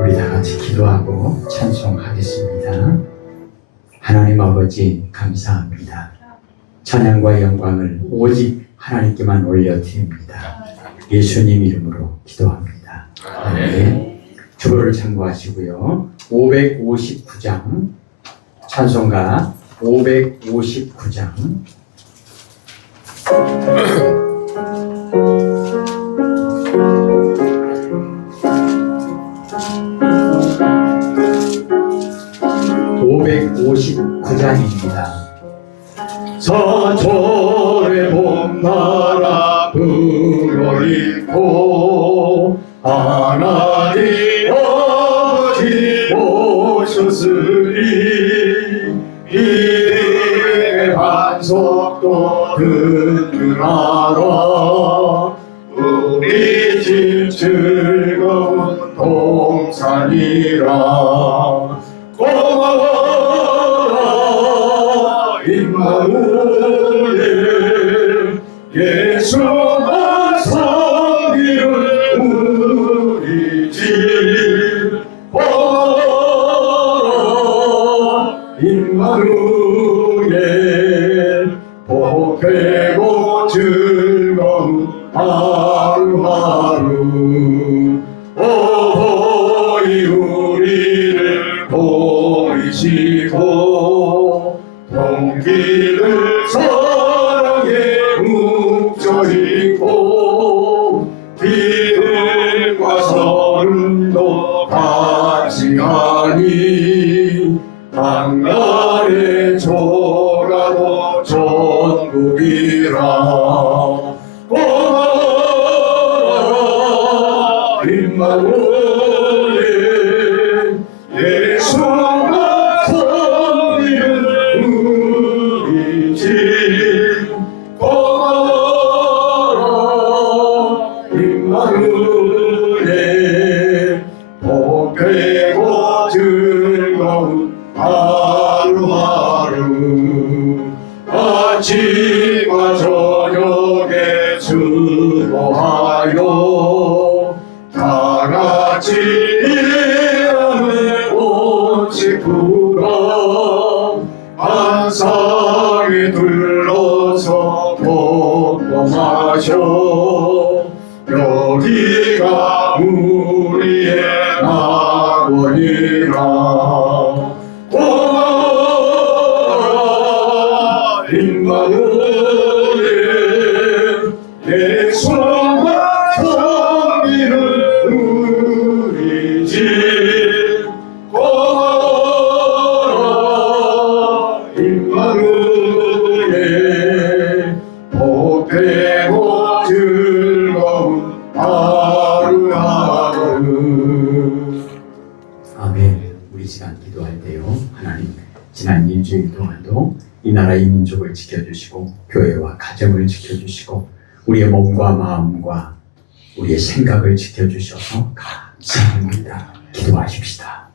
우리 다 같이 기도하고 찬송하겠습니다. 하나님 아버지 감사합니다. 찬양과 영광을 오직 하나님께만 올려드립니다. 예수님 이름으로 기도합니다. 아멘. 주보를 참고하시고요. 559장 찬송가 559장 사절의 봄나라 불어있고 하나님 아버지 오셨으니 이들의 반석도 든든하라. 우리 집 즐거운 동산이라. 고마워라 임마누엘 예수만 섬기는 우리 집. 고마워라 임마누엘 복되고 즐거운 하루하루. 어버이 우리를 보이시고 동기를 사랑에 뭉쳐있고 비들과 서름도 같이 하니 한간에 졸아도 전국이라. 고마워라 임마누엘 예수만 섬기는 우리 집. 고마워라 임마누엘 복되고 즐거운 하루하루. 아침과 저녁에 수고하여 다같이 일하는 온 식구가 한상에 둘러서 먹고 마셔. 여기가 우리의 낙원이라. 고마워라 임마누엘 예수만 섬기는 우리 집. 고마워라 임마누엘 복되고 즐거운 하루하루. 아멘. 우리 시간 기도할 때요, 하나님 지난 일주일 동안도 이 나라 이 민족을 지켜주시고 교회와 가정을 지켜주시고 우리의 몸과 마음과 우리의 생각을 지켜주셔서 감사합니다. 기도하십시다.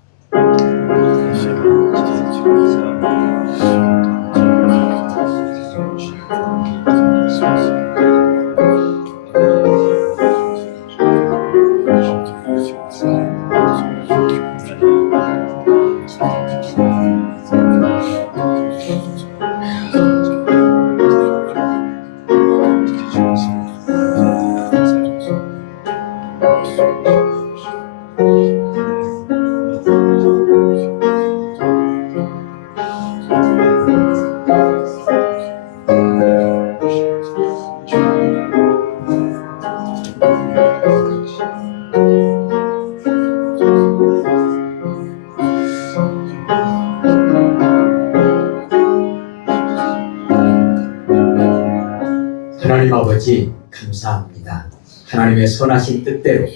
하나님 아버지 감사합니다. 하나님의 선하신 뜻대로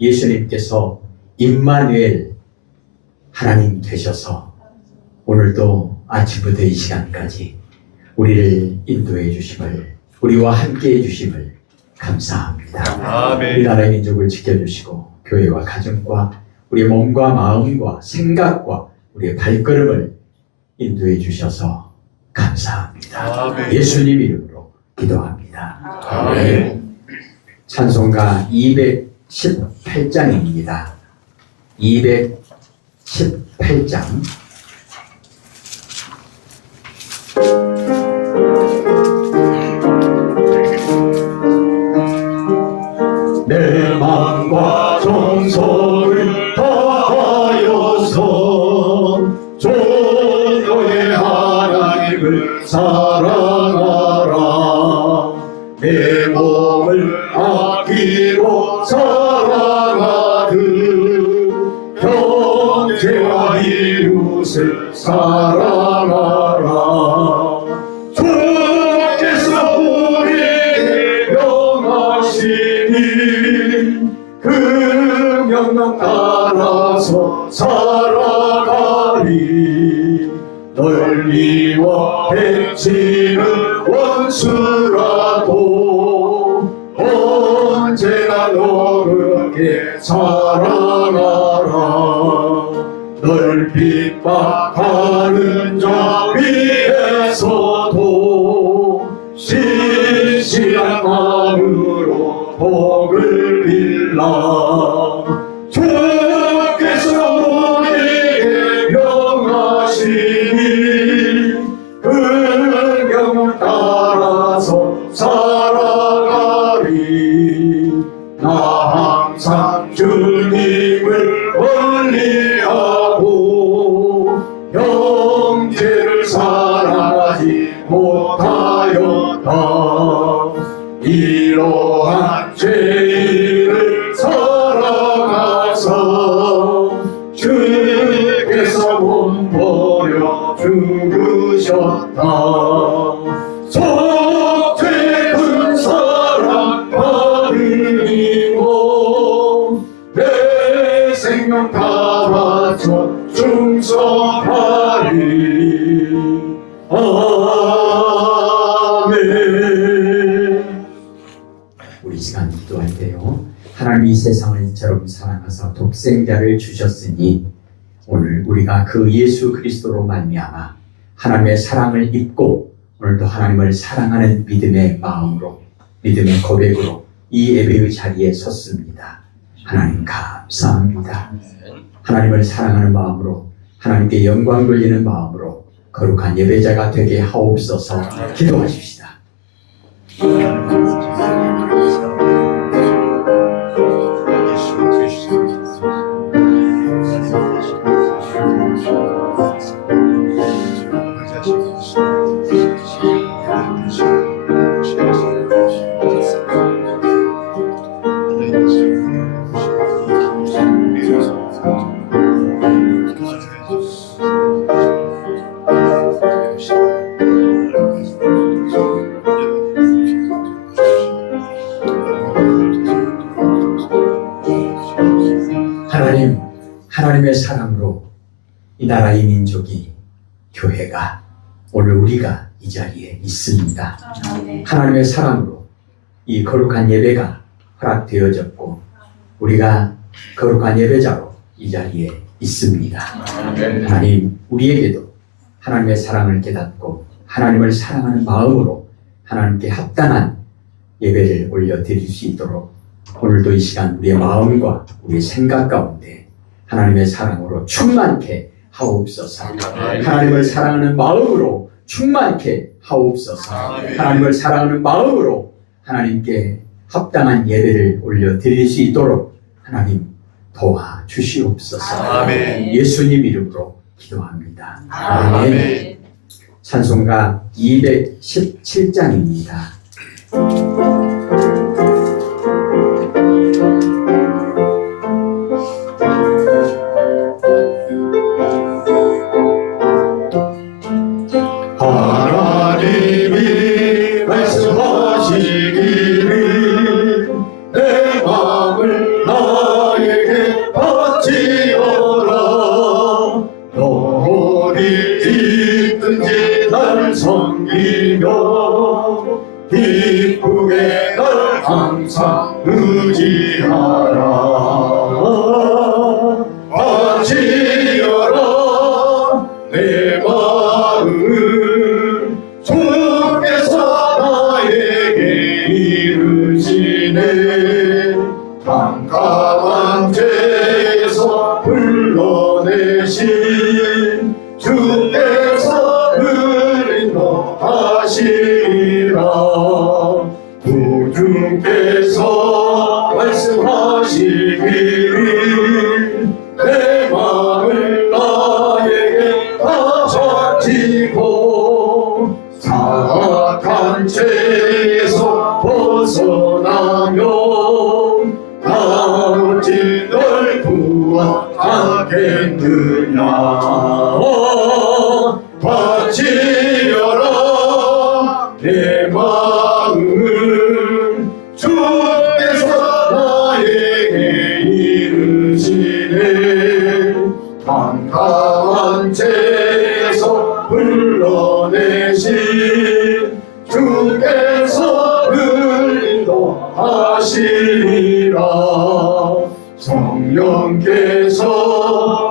예수님께서 임마누엘 하나님 되셔서 오늘도 아침부터 이 시간까지 우리를 인도해 주심을, 우리와 함께 해 주심을 감사합니다. 아멘. 이 나라의 민족을 지켜주시고 교회와 가정과 우리의 몸과 마음과 생각과 우리의 발걸음을 인도해 주셔서 감사합니다. 아멘. 예수님 이름으로 기도합니다. 아멘. 찬송가 218장입니다. 218장. 내 맘과 정성을 다하여서 전도의 하나님을 사랑하라. 내 몸을 아끼고 사랑하듯 형제와 이웃을 사랑하라. 주께서 우리에게 명하시니 그 명령 따라서 살아가리. 널리와 해치는 원수라도 언제나 너그럽게 사랑하라. 널 핍박하는 자 위에서도 신실한 마음으로 복을 빌라. 주께서 우리에게 명하시니 그 명을 따라서 살아가리. 나 항상 주님을 멀리하고 형제를 사랑하지 못하였다. 이러한 죄인을 사랑하사 주께서 몸버려 죽으셨다. 속죄 큰 사랑 받으리고 내 생명 다 바쳐 충성하리. 아멘. 우리 시간 기도할 때요, 하나님 이 세상을 이처럼 사랑하사 독생자를 주셨으니 오늘 우리가 그 예수 그리스도로 말미암아 하나님의 사랑을 입고 오늘도 하나님을 사랑하는 믿음의 마음으로, 믿음의 고백으로 이 예배의 자리에 섰습니다. 하나님 감사합니다. 하나님을 사랑하는 마음으로, 하나님께 영광 돌리는 마음으로 거룩한 예배자가 되게 하옵소서. 기도하십시다. 하나님의 사랑으로 이 나라 이 민족이, 교회가, 오늘 우리가 이 자리에 있습니다. 하나님의 사랑으로 이 거룩한 예배가 허락되어졌고 우리가 거룩한 예배자로 이 자리에 있습니다. 하나님, 우리에게도 하나님의 사랑을 깨닫고 하나님을 사랑하는 마음으로 하나님께 합당한 예배를 올려드릴 수 있도록 오늘도 이 시간 우리의 마음과 우리의 생각 가운데 하나님의 사랑으로 충만케 하옵소서. 하나님을 사랑하는 마음으로 충만케 하옵소서. 하나님을 사랑하는 마음으로 하나님께 합당한 예배를 올려드릴 수 있도록 하나님 도와주시옵소서. 예수님 이름으로 기도합니다. 아멘. 찬송가 217장입니다. 하나님이 말씀하시기를 내 마음을 나에게 바치라. 구원하겠느냐. 바치려라 내 마음을 주께서 나에게 이르시네. 깜깜한 죄에서 불러내신 주께서 늘 인도하시리라. 성령께서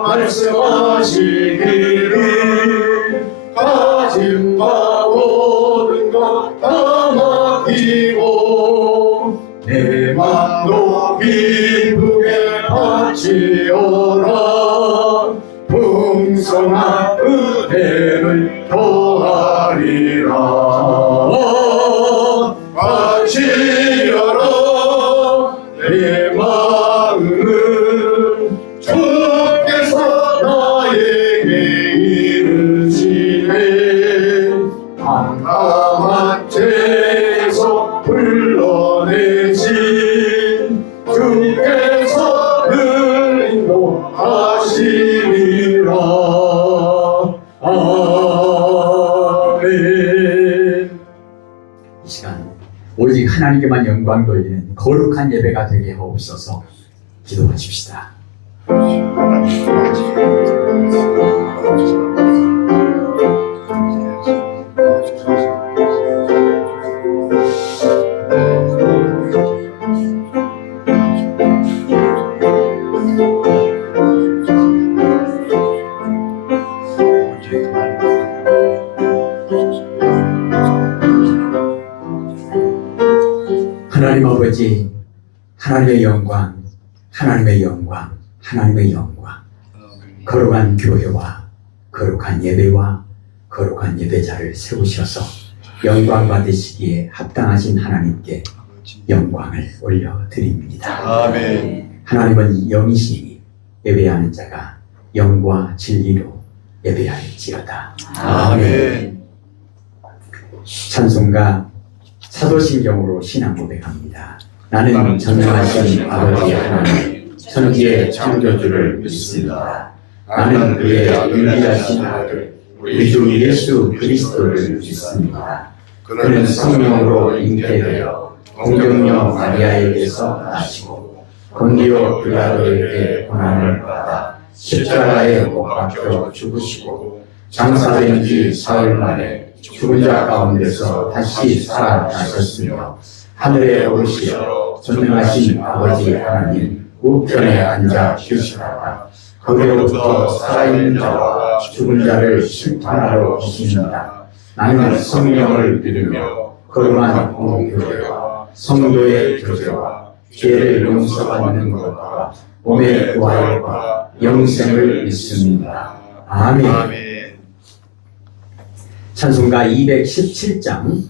말씀하시기를 가진 바 모든 것 다 맡기고 내 맘도 기쁘게 바치어라. 풍성한 은혜를 더하리라. 바치어라 내 마음을 주께서 나에게 이르시네. 깜깜한 죄에서 불러내신 주께서 늘 인도하시리라. 아멘. 이 시간 오직 하나님께만 영광 돌리는 거룩한 예배가 되게 하옵소서. 기도하십시다. 하나님 아버지, 하나님의 영광, 하나님의 영광, 하나님의 영광, 거룩한 교회와 거룩한 예배와 거룩한 예배자를 세우셔서 영광 받으시기에 합당하신 하나님께 영광을 올려드립니다. 아멘. 하나님은 영이시니 예배하는 자가 영과 진리로 예배할지어다. 아멘. 찬송가 사도신경으로 신앙 고백합니다. 나는 전능하신 아버지 하나님 천지의 창조주를 믿습니다. 나는 그의 윤리하신 아들 우리 주 예수 그리스도를 믿습니다. 그는 성령으로 잉태되어 공경녀 마리아에게서 나시고 본디오 빌라도에게 고난을 받아 십자가에 못 박혀 죽으시고 장사된 지 사흘 만에 죽은 자 가운데서 다시 살아나셨으며 하늘에 오르시어 전능하신 아버지 하나님 우편에 앉아 계시다가 거기로부터 살아있는 자와 죽은 자를 심판하러 오십니다. 나는 성령을 믿으며 거룩한 공교회와 성도의 교제와 죄를 용서받는 것과 몸의 부활과 영생을 믿습니다. 아멘. 찬송가 217장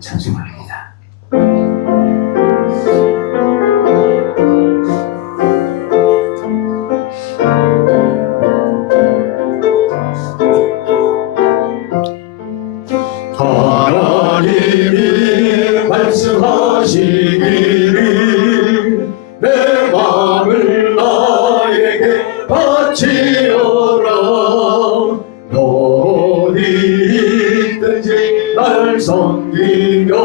찬송합니다. 하나님이 말씀하시기를 내 마음을 나에게 바치어라. 너 어디 있든지 날 섬기며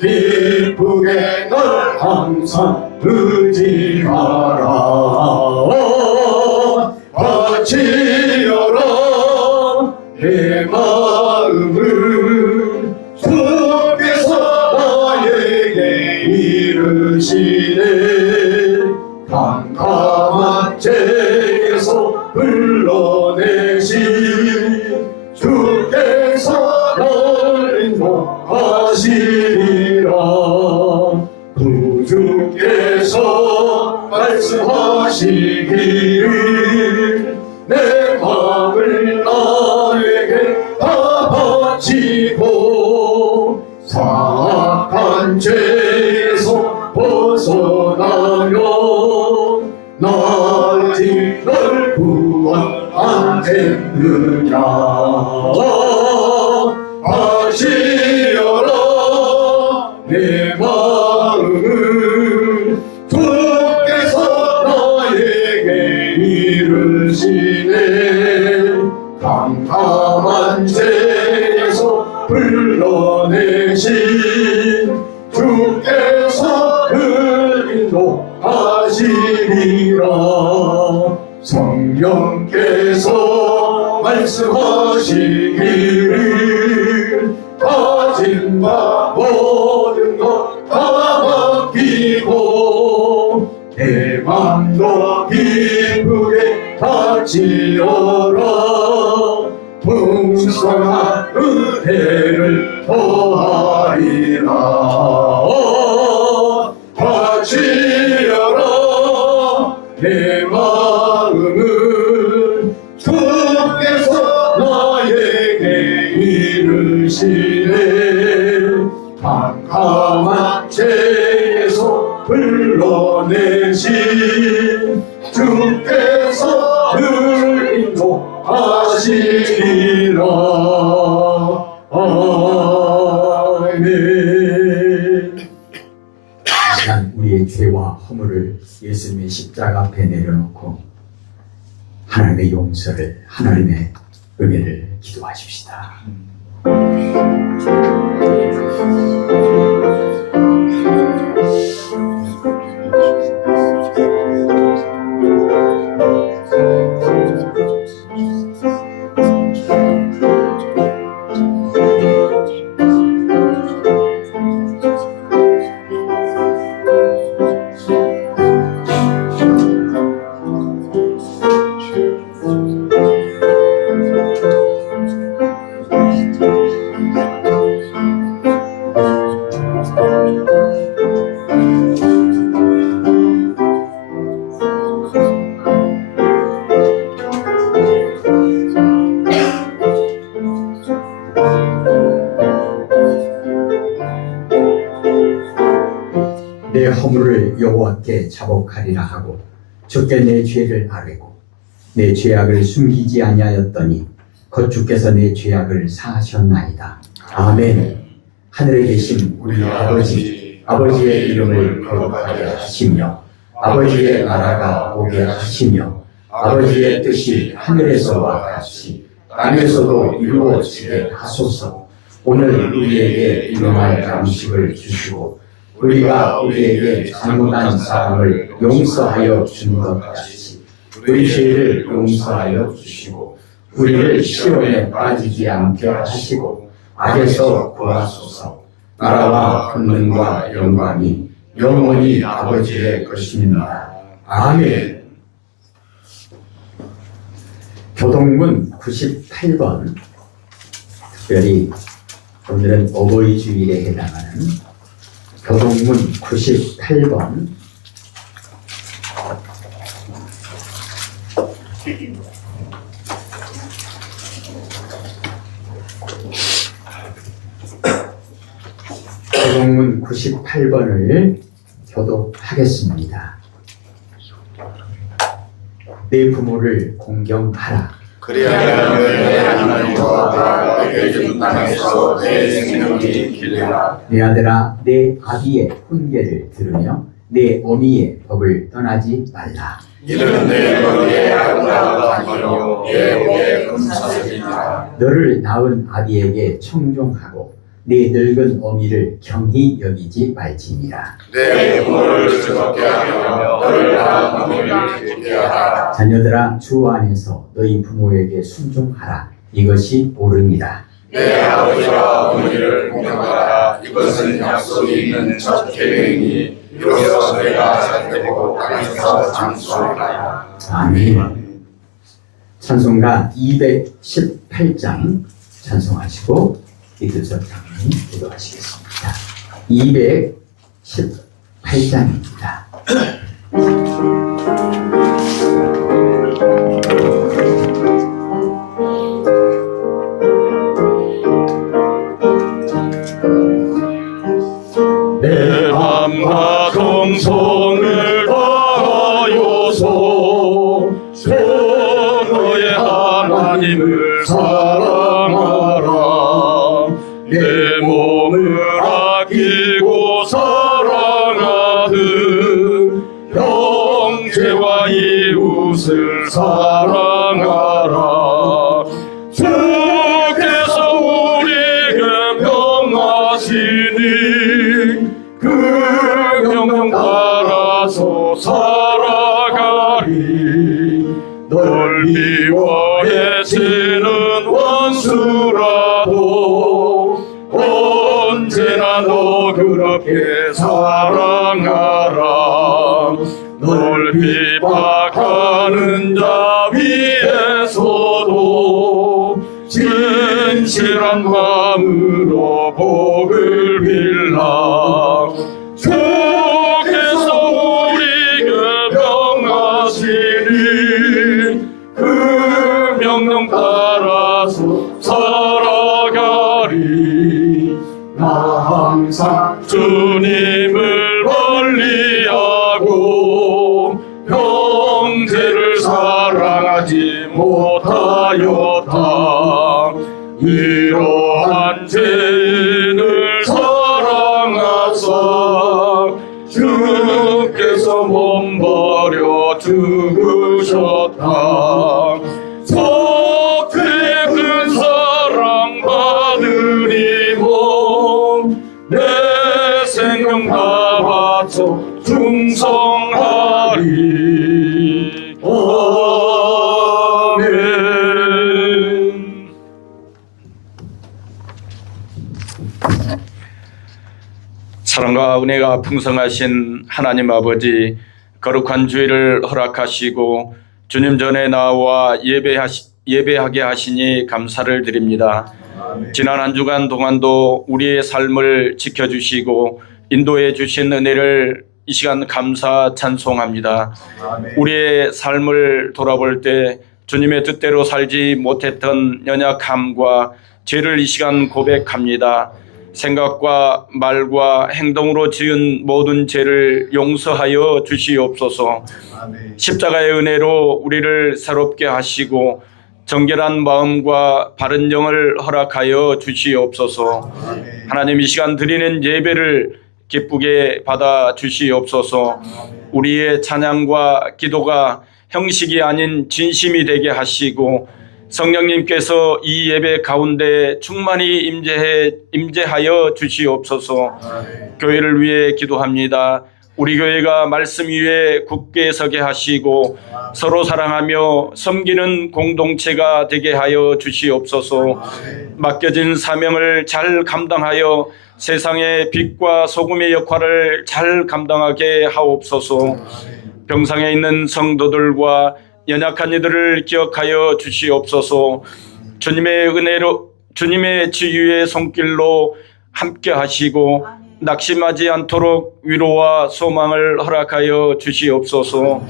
기쁘게 널 항상 의지하라. 바치어라 내 마음을 주께서 나에게 이르시네. 깜깜한 죄에서 불러내신 주께서 널 인도하시리라. 구주께서 말씀하시기를 내 마음을 나에게 다 바치고 사악한 죄에서 벗어나며 나지 널 구원하겠느냐. 바치어라 내 마음을 주께서 인도하시리라. 성령께서 말씀하시기를 가진 바 모든 것 다 맡기고 내 맘도 기쁘게 다 지어라. 풍성한 은혜를 더하리라. 다 지어라. 내 마음은 주께서 나에게 이르시네. 캄캄한 죄에서 불러내신 주께서 늘 인도하시리라. 아멘. 이 시간 우리의 죄와 허물을 예수님의 십자가 앞에 내려놓고 하나님의 용서를, 하나님의 은혜를 기도하십시다. 내 허물을 여호와께 자복하리라 하고 주께 내 죄를 아뢰고 내 죄악을 숨기지 아니하였더니 곧 주께서 내 죄악을 사하셨나이다. 아멘. 하늘에 계신 우리 아버지, 아버지의 이름을 거룩하게 하시며 아버지의 나라가 오게 하시며 아버지의 뜻이 하늘에서와 같이 땅에서도 이루어지게 하소서. 오늘 우리에게 일용할 양식을 주시고 우리가 우리에게 잘못한 사람을 용서하여 준 것 같이 우리 죄를 용서하여 주시고 우리를 시험에 빠지지 않게 하시고 악에서 구하소서. 나라와 권능과 영광이 영원히 아버지의 것입니다. 아멘. 교동문 98번, 특별히 오늘은 어버이 주일에 해당하는 교동문 98번, 교동문 98번을 교독하겠습니다. 내 부모를 공경하라. 그리하여 내 하나님과 내게 준 땅에서 내 생명이 길리라. 내 아들아, 내 아비의 훈계를 들으며 내 어미의 법을 떠나지 말라. 이는 내 머리에 아름다운 내 목에 금사슬이니라. 너를 낳은 아비에게 청종하고 내 늙은 어미를 경히 여기지 말지니라. 내 부모를 즐겁게 하며 너를 낳은 어머니를 기쁘게 하라. 자녀들아, 주 안에서 너희 부모에게 순종하라. 이것이 옳으니라. 내 아버지와 어머니를 공경하라. 이것은 약속이 있는 첫 계명이니 이로써 내가 살펴보고 땅에서 장수하리라. 아멘. 찬송가 218장 찬송하시고 이두석 장로님 기도하시겠습니다. 218장입니다. 내 맘과 정성을 다하여서 너의 하나님을 사랑하라. 내 몸을 아끼고 사랑하듯 형제와 이웃을 사랑하라. 주께서 우리에게 명하시니 그 명령 따라 가서 살아가리. 널 미워해지는 원수라도 언제나 너 그렇게 사랑하라. 널 비박하는 자 위에서도 진실한 마음으로 복을 빌라. 주께서 우리에게 명하시니 그 명령 따라서 살아가리. 나 항상 주님을 멀리하고 형제를 사랑하지 못하였다. 이러한 죄인을 사랑하사 주께서 몸버려 죽으셨다. 석회의 큰 사랑 받으리고 내 생명 다 바쳐 충성하리. 아멘. 사랑과 은혜가 풍성하신 하나님 아버지, 거룩한 주일을 허락하시고 주님 전에 나와 예배하게 하시니 감사를 드립니다. 지난 한 주간 동안도 우리의 삶을 지켜주시고 인도해 주신 은혜를 이 시간 감사 찬송합니다. 우리의 삶을 돌아볼 때 주님의 뜻대로 살지 못했던 연약함과 죄를 이 시간 고백합니다. 생각과 말과 행동으로 지은 모든 죄를 용서하여 주시옵소서. 십자가의 은혜로 우리를 새롭게 하시고 정결한 마음과 바른 영을 허락하여 주시옵소서. 하나님, 이 시간 드리는 예배를 기쁘게 받아 주시옵소서. 우리의 찬양과 기도가 형식이 아닌 진심이 되게 하시고 성령님께서 이 예배 가운데 충만히 임재하여 주시옵소서. 교회를 위해 기도합니다. 우리 교회가 말씀 위에 굳게 서게 하시고 서로 사랑하며 섬기는 공동체가 되게 하여 주시옵소서. 맡겨진 사명을 잘 감당하여 세상의 빛과 소금의 역할을 잘 감당하게 하옵소서. 병상에 있는 성도들과 연약한 이들을 기억하여 주시옵소서. 주님의 은혜로, 주님의 치유의 손길로 함께 하시고 낙심하지 않도록 위로와 소망을 허락하여 주시옵소서.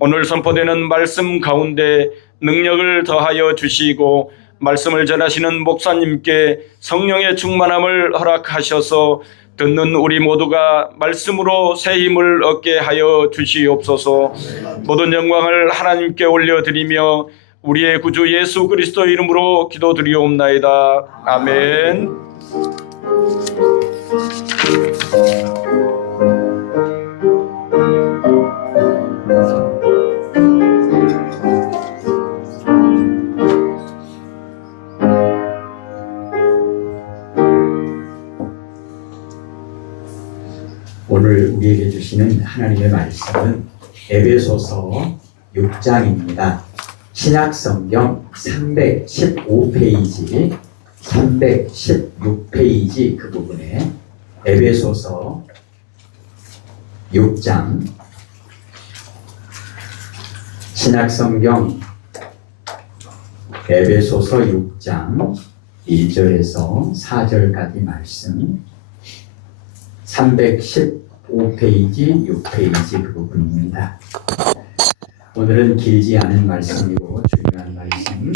오늘 선포되는 말씀 가운데 능력을 더하여 주시고 말씀을 전하시는 목사님께 성령의 충만함을 허락하셔서 듣는 우리 모두가 말씀으로 새 힘을 얻게 하여 주시옵소서. 모든 영광을 하나님께 올려드리며 우리의 구주 예수 그리스도 이름으로 기도드리옵나이다. 아멘. 오늘 우리에게 주시는 하나님의 말씀은 에베소서 6장입니다. 신약성경 315페이지, 316페이지 그 부분에 에베소서 6장, 신약성경 에베소서 6장 1절에서 4절까지 말씀, 315페이지, 6페이지 그 부분입니다. 오늘은 길지 않은 말씀이고 중요한 말씀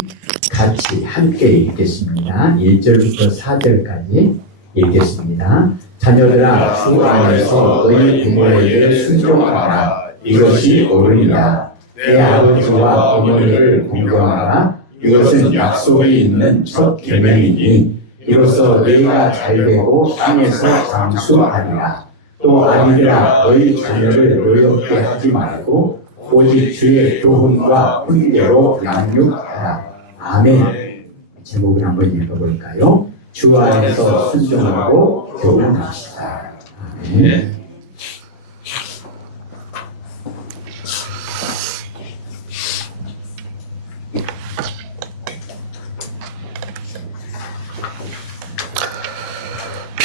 같이 함께 읽겠습니다. 1절부터 4절까지 읽겠습니다. 자녀들아, 주 안에서 너희 부모에게 순종하라. 이것이 옳으니라. 내 아버지와 어머니를 공경하라. 이것은 약속이 있는 첫 계명이니 이로써 너희가 잘되고 땅에서 장수하리라. 또 아니라 너희 자녀를 노엽게 하지 말고 오직 주의 교훈과 훈계로 양육하라. 아멘. 제목을 한번 읽어볼까요? 주 안에서 순종하고 교훈합시다. 아멘.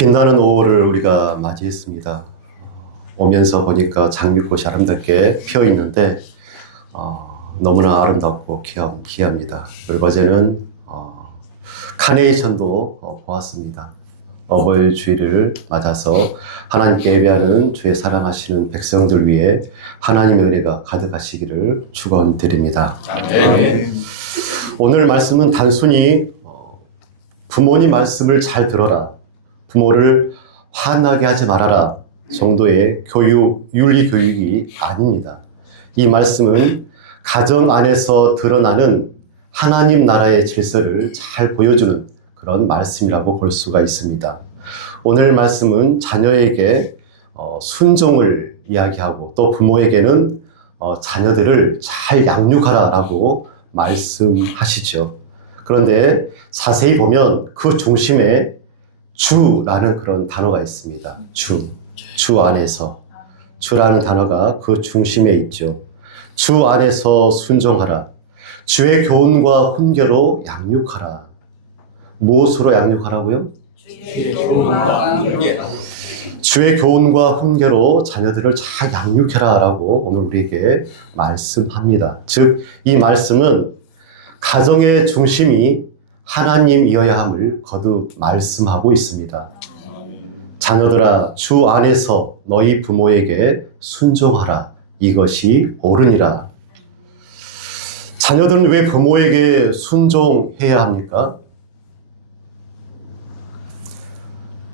빛나는 5월을 우리가 맞이했습니다. 오면서 보니까 장미꽃이 아름답게 피어 있는데 너무나 아름답고 귀합니다. 그리고 어제는 카네이션도 보았습니다. 어버이 주일을 맞아서 하나님께 예배하는 주의 사랑하시는 백성들 위해 하나님의 은혜가 가득하시기를 축원드립니다. 아멘. 오늘 말씀은 단순히 부모님 말씀을 잘 들어라, 부모를 화나게 하지 말아라 정도의 윤리 교육이 아닙니다. 이 말씀은 가정 안에서 드러나는 하나님 나라의 질서를 잘 보여주는 그런 말씀이라고 볼 수가 있습니다. 오늘 말씀은 자녀에게 순종을 이야기하고 또 부모에게는 자녀들을 잘 양육하라라고 말씀하시죠. 그런데 자세히 보면 그 중심에 주라는 그런 단어가 있습니다. 주 안에서. 주라는 단어가 그 중심에 있죠. 주 안에서 순종하라. 주의 교훈과 훈계로 양육하라. 무엇으로 양육하라고요? 주의 교훈과 훈계로 자녀들을 잘 양육해라 라고 오늘 우리에게 말씀합니다. 즉, 이 말씀은 가정의 중심이 하나님이어야 함을 거듭 말씀하고 있습니다. 자녀들아, 주 안에서 너희 부모에게 순종하라. 이것이 옳으니라. 자녀들은 왜 부모에게 순종해야 합니까?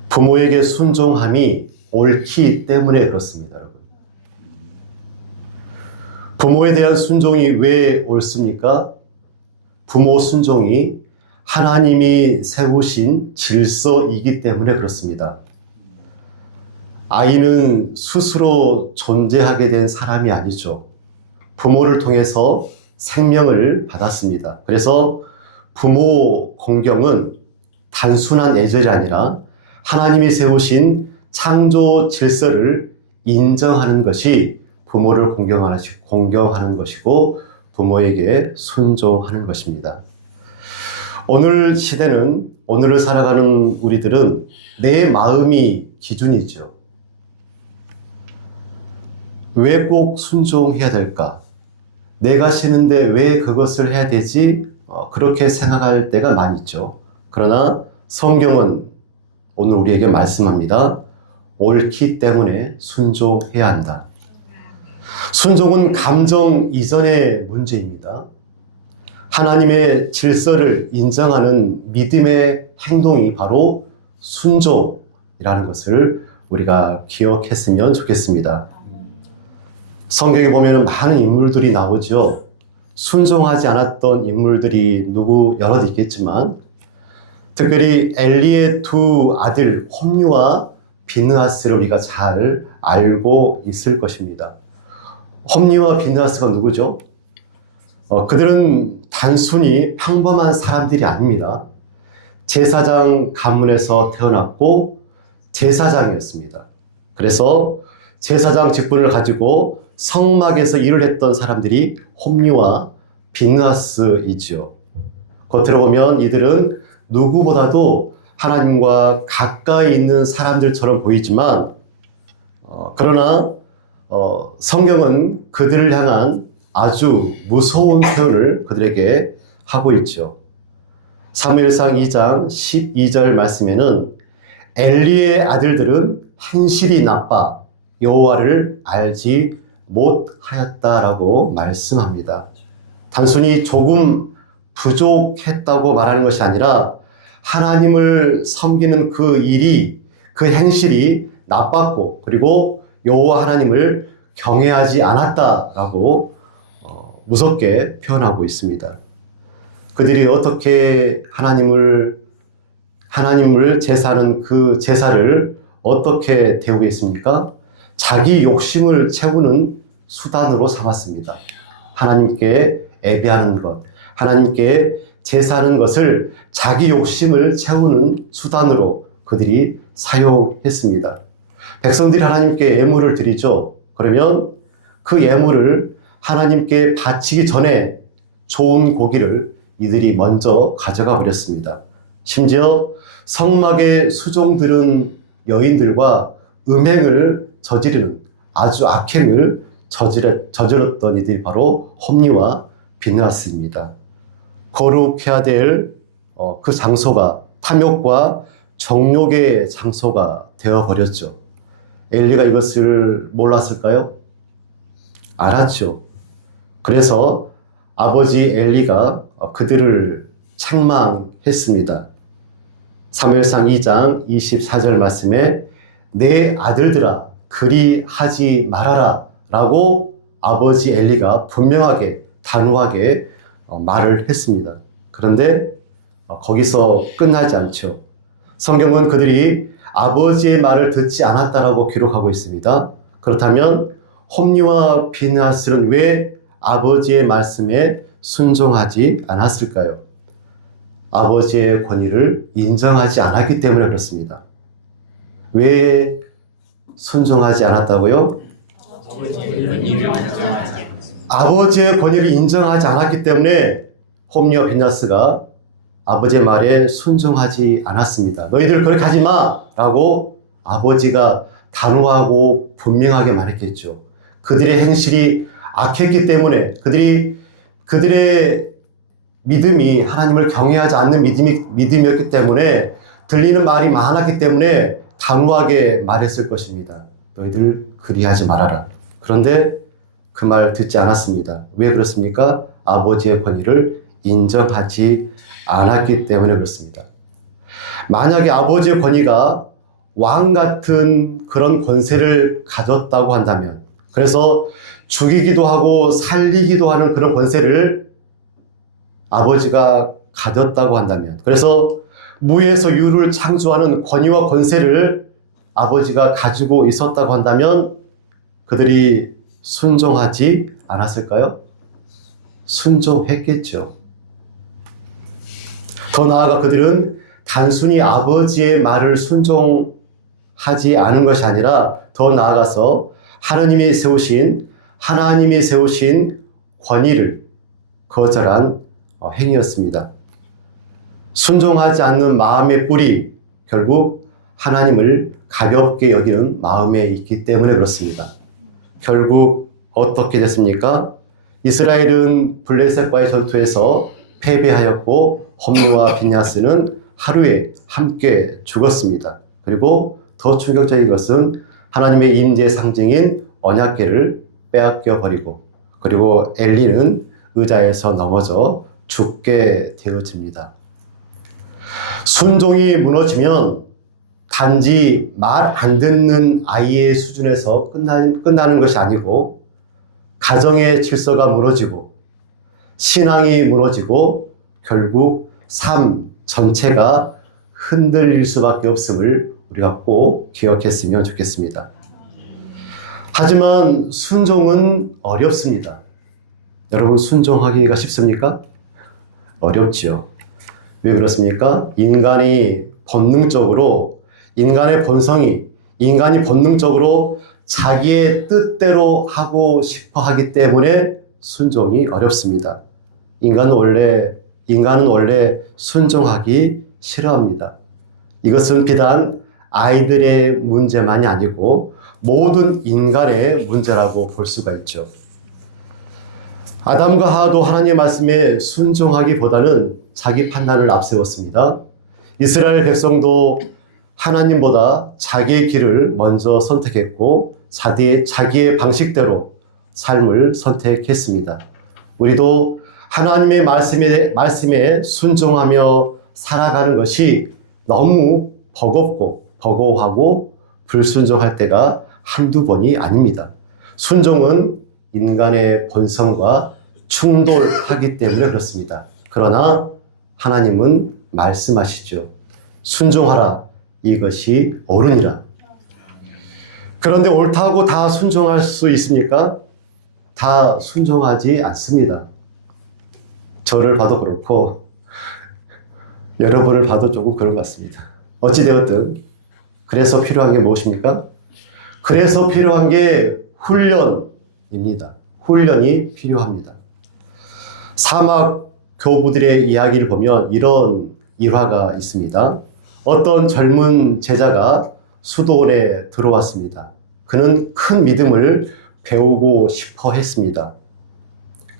부모에게 순종함이 옳기 때문에 그렇습니다, 여러분. 부모에 대한 순종이 왜 옳습니까? 부모 순종이 하나님이 세우신 질서이기 때문에 그렇습니다. 아이는 스스로 존재하게 된 사람이 아니죠. 부모를 통해서 생명을 받았습니다. 그래서 부모 공경은 단순한 애절이 아니라 하나님이 세우신 창조 질서를 인정하는 것이 부모를 공경하는 것이고 부모에게 순종하는 것입니다. 오늘 시대는, 오늘을 살아가는 우리들은 내 마음이 기준이죠. 왜 꼭 순종해야 될까? 내가 싫은데 왜 그것을 해야 되지? 그렇게 생각할 때가 많이 있죠. 그러나 성경은 오늘 우리에게 말씀합니다. 옳기 때문에 순종해야 한다. 순종은 감정 이전의 문제입니다. 하나님의 질서를 인정하는 믿음의 행동이 바로 순종이라는 것을 우리가 기억했으면 좋겠습니다. 성경에 보면 많은 인물들이 나오죠. 순종하지 않았던 인물들이 여럿 있겠지만 특별히 엘리의 두 아들 홈리와 비느하스를 우리가 잘 알고 있을 것입니다. 홈리와 비느하스가 누구죠? 그들은 단순히 평범한 사람들이 아닙니다. 제사장 가문에서 태어났고 제사장이었습니다. 그래서 제사장 직분을 가지고 성막에서 일을 했던 사람들이 홈리와 비느하스이지요. 겉으로 보면 이들은 누구보다도 하나님과 가까이 있는 사람들처럼 보이지만 그러나 성경은 그들을 향한 아주 무서운 표현을 그들에게 하고 있죠. 사무엘상 2장 12절 말씀에는 엘리의 아들들은 행실이 나빠 여호와를 알지 못하였다라고 말씀합니다. 단순히 조금 부족했다고 말하는 것이 아니라 하나님을 섬기는 그 일이, 그 행실이 나빴고 그리고 여호와 하나님을 경외하지 않았다라고 무섭게 표현하고 있습니다. 그들이 어떻게 하나님을 제사하는 그 제사를 어떻게 대우게 했습니까? 자기 욕심을 채우는 수단으로 삼았습니다. 하나님께 예배하는 것, 하나님께 제사하는 것을 자기 욕심을 채우는 수단으로 그들이 사용했습니다. 백성들이 하나님께 예물을 드리죠. 그러면 그 예물을 하나님께 바치기 전에 좋은 고기를 이들이 먼저 가져가 버렸습니다. 심지어 성막의 수종들은 여인들과 음행을 저지르는 아주 악행을 저질렀던 이들이 바로 홈리와 비느하스입니다. 거룩해야 될 그 장소가 탐욕과 정욕의 장소가 되어버렸죠. 엘리가 이것을 몰랐을까요? 알았죠. 그래서 아버지 엘리가 그들을 책망했습니다. 사무엘상 2장 24절 말씀에 내 아들들아 그리 하지 말아라 라고 아버지 엘리가 분명하게 단호하게 말을 했습니다. 그런데 거기서 끝나지 않죠. 성경은 그들이 아버지의 말을 듣지 않았다라고 기록하고 있습니다. 그렇다면 홈리와 비느하스는 왜 아버지의 말씀에 순종하지 않았을까요? 아버지의 권위를 인정하지 않았기 때문에 그렇습니다. 왜 순종하지 않았다고요? 아버지의 권위를 인정하지 않았기 때문에 홈리와 비느하스가 아버지의 말에 순종하지 않았습니다. 너희들 그렇게 하지 마! 라고 아버지가 단호하고 분명하게 말했겠죠. 그들의 행실이 악했기 때문에 그들의 믿음이 하나님을 경외하지 않는 믿음이었기 때문에 들리는 말이 많았기 때문에 단호하게 말했을 것입니다. 너희들 그리하지 말아라. 그런데 그 말 듣지 않았습니다. 왜 그렇습니까? 아버지의 권위를 인정하지 않았기 때문에 그렇습니다. 만약에 아버지의 권위가 왕 같은 그런 권세를 가졌다고 한다면, 그래서 죽이기도 하고 살리기도 하는 그런 권세를 아버지가 가졌다고 한다면, 그래서 무에서 유를 창조하는 권위와 권세를 아버지가 가지고 있었다고 한다면 그들이 순종하지 않았을까요? 순종했겠죠. 더 나아가 그들은 단순히 아버지의 말을 순종하지 않은 것이 아니라 더 나아가서 하나님이 세우신 권위를 거절한 행위였습니다. 순종하지 않는 마음의 뿌리, 결국 하나님을 가볍게 여기는 마음에 있기 때문에 그렇습니다. 결국 어떻게 됐습니까? 이스라엘은 블레셋과의 전투에서 패배하였고 홈리와 비느하스는 하루에 함께 죽었습니다. 그리고 더 충격적인 것은 하나님의 임재의 상징인 언약궤를 빼앗겨 버리고, 그리고 엘리는 의자에서 넘어져 죽게 되어집니다. 순종이 무너지면 단지 말 안 듣는 아이의 수준에서 끝나는 것이 아니고 가정의 질서가 무너지고 신앙이 무너지고 결국 삶 전체가 흔들릴 수밖에 없음을 우리가 꼭 기억했으면 좋겠습니다. 하지만 순종은 어렵습니다. 여러분, 순종하기가 쉽습니까? 어렵지요. 왜 그렇습니까? 인간의 본능적으로 자기의 뜻대로 하고 싶어 하기 때문에 순종이 어렵습니다. 인간은 원래 순종하기 싫어합니다. 이것은 비단 아이들의 문제만이 아니고 모든 인간의 문제라고 볼 수가 있죠. 아담과 하와도 하나님의 말씀에 순종하기보다는 자기 판단을 앞세웠습니다. 이스라엘 백성도 하나님보다 자기의 길을 먼저 선택했고 자기의 방식대로 삶을 선택했습니다. 우리도 하나님의 말씀에 순종하며 살아가는 것이 너무 버거워하고 불순종할 때가 한두 번이 아닙니다. 순종은 인간의 본성과 충돌하기 때문에 그렇습니다. 그러나 하나님은 말씀하시죠. 순종하라. 이것이 옳으니라. 그런데 옳다고 다 순종할 수 있습니까? 다 순종하지 않습니다. 저를 봐도 그렇고 여러분을 봐도 조금 그런 것 같습니다. 어찌되었든 그래서 필요한 게 무엇입니까? 그래서 필요한 게 훈련입니다. 훈련이 필요합니다. 사막 교부들의 이야기를 보면 이런 일화가 있습니다. 어떤 젊은 제자가 수도원에 들어왔습니다. 그는 큰 믿음을 배우고 싶어 했습니다.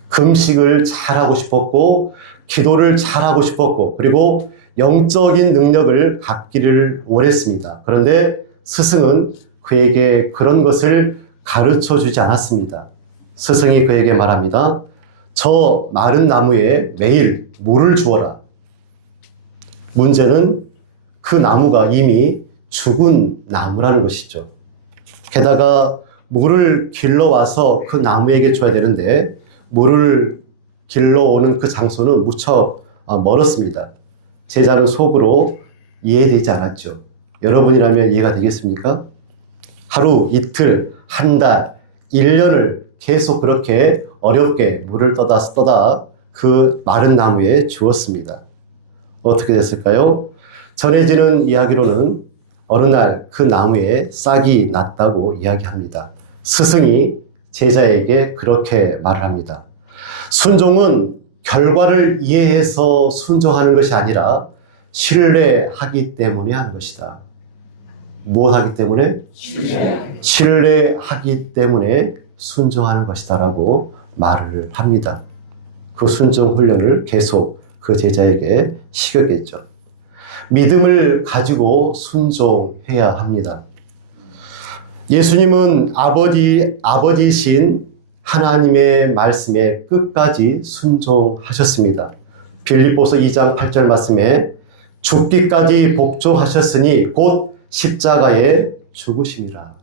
금식을 잘하고 싶었고, 기도를 잘하고 싶었고, 그리고 영적인 능력을 갖기를 원했습니다. 그런데 스승은 그에게 그런 것을 가르쳐 주지 않았습니다. 스승이 그에게 말합니다. 저 마른 나무에 매일 물을 주어라. 문제는 그 나무가 이미 죽은 나무라는 것이죠. 게다가 물을 길러와서 그 나무에게 줘야 되는데 물을 길러오는 그 장소는 무척 멀었습니다. 제자는 속으로 이해되지 않았죠. 여러분이라면 이해가 되겠습니까? 하루, 이틀, 한 달, 1년을 계속 그렇게 어렵게 물을 떠다 그 마른 나무에 주었습니다. 어떻게 됐을까요? 전해지는 이야기로는 어느 날 그 나무에 싹이 났다고 이야기합니다. 스승이 제자에게 그렇게 말을 합니다. 순종은 결과를 이해해서 순종하는 것이 아니라 신뢰하기 때문에 하는 것이다. 무엇하기 때문에? 신뢰하기 때문에 순종하는 것이다 라고 말을 합니다. 그 순종 훈련을 계속 그 제자에게 시켰겠죠. 믿음을 가지고 순종해야 합니다. 예수님은 아버지신 하나님의 말씀에 끝까지 순종하셨습니다. 빌립보서 2장 8절 말씀에 죽기까지 복종하셨으니 곧 십자가에 죽으심이라.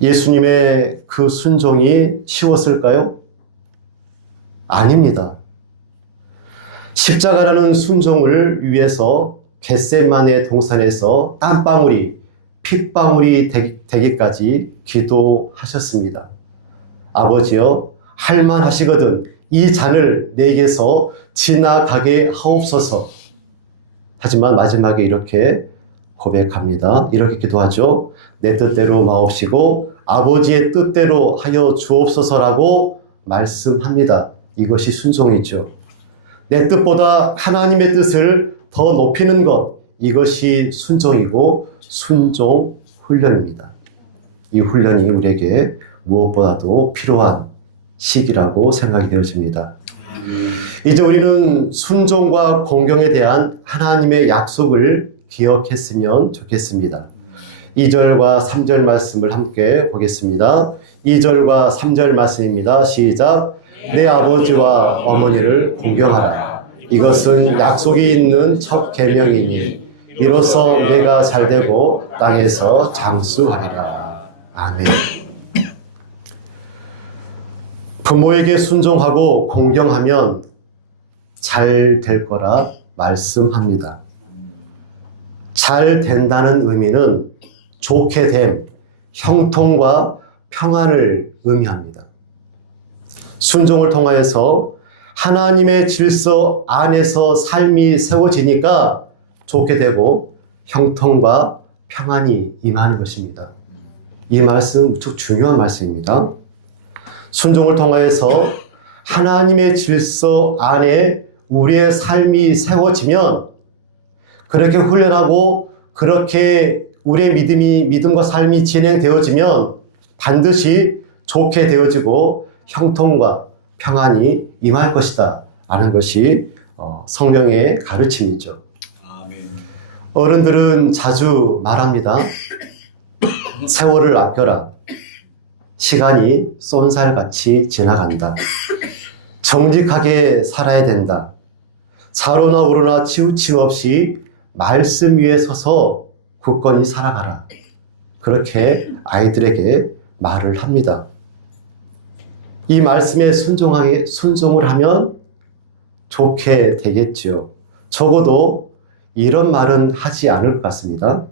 예수님의 그 순종이 쉬웠을까요? 아닙니다. 십자가라는 순종을 위해서 겟세마네 동산에서 땀방울이 핏방울이 되기까지 기도하셨습니다. 아버지여, 할만하시거든 이 잔을 내게서 지나가게 하옵소서. 하지만 마지막에 이렇게 고백합니다. 이렇게 기도하죠. 내 뜻대로 마옵시고 아버지의 뜻대로 하여 주옵소서라고 말씀합니다. 이것이 순종이죠. 내 뜻보다 하나님의 뜻을 더 높이는 것, 이것이 순종이고 순종 훈련입니다. 이 훈련이 우리에게 무엇보다도 필요한 시기라고 생각이 되어집니다. 이제 우리는 순종과 공경에 대한 하나님의 약속을 기억했으면 좋겠습니다. 2절과 3절 말씀을 함께 보겠습니다. 2절과 3절 말씀입니다. 시작. 내 아버지와 어머니를 공경하라. 이것은 약속이 있는 첫 계명이니 이로써 내가 잘되고 땅에서 장수하리라. 아멘. 부모에게 순종하고 공경하면 잘 될 거라 말씀합니다. 잘 된다는 의미는 좋게 됨, 형통과 평안을 의미합니다. 순종을 통하여서 하나님의 질서 안에서 삶이 세워지니까 좋게 되고 형통과 평안이 임하는 것입니다. 이 말씀 무척 중요한 말씀입니다. 순종을 통하여서 하나님의 질서 안에 우리의 삶이 세워지면 그렇게 훈련하고 그렇게 우리의 믿음과 삶이 진행되어지면 반드시 좋게 되어지고 형통과 평안이 임할 것이다 라는 것이 성경의 가르침이죠. 어른들은 자주 말합니다. 세월을 아껴라. 시간이 쏜살같이 지나간다. 정직하게 살아야 된다. 좌로나 우로나 치우침 없이 말씀 위에 서서 굳건히 살아가라. 그렇게 아이들에게 말을 합니다. 이 말씀에 순종을 하면 좋게 되겠죠. 적어도 이런 말은 하지 않을 것 같습니다.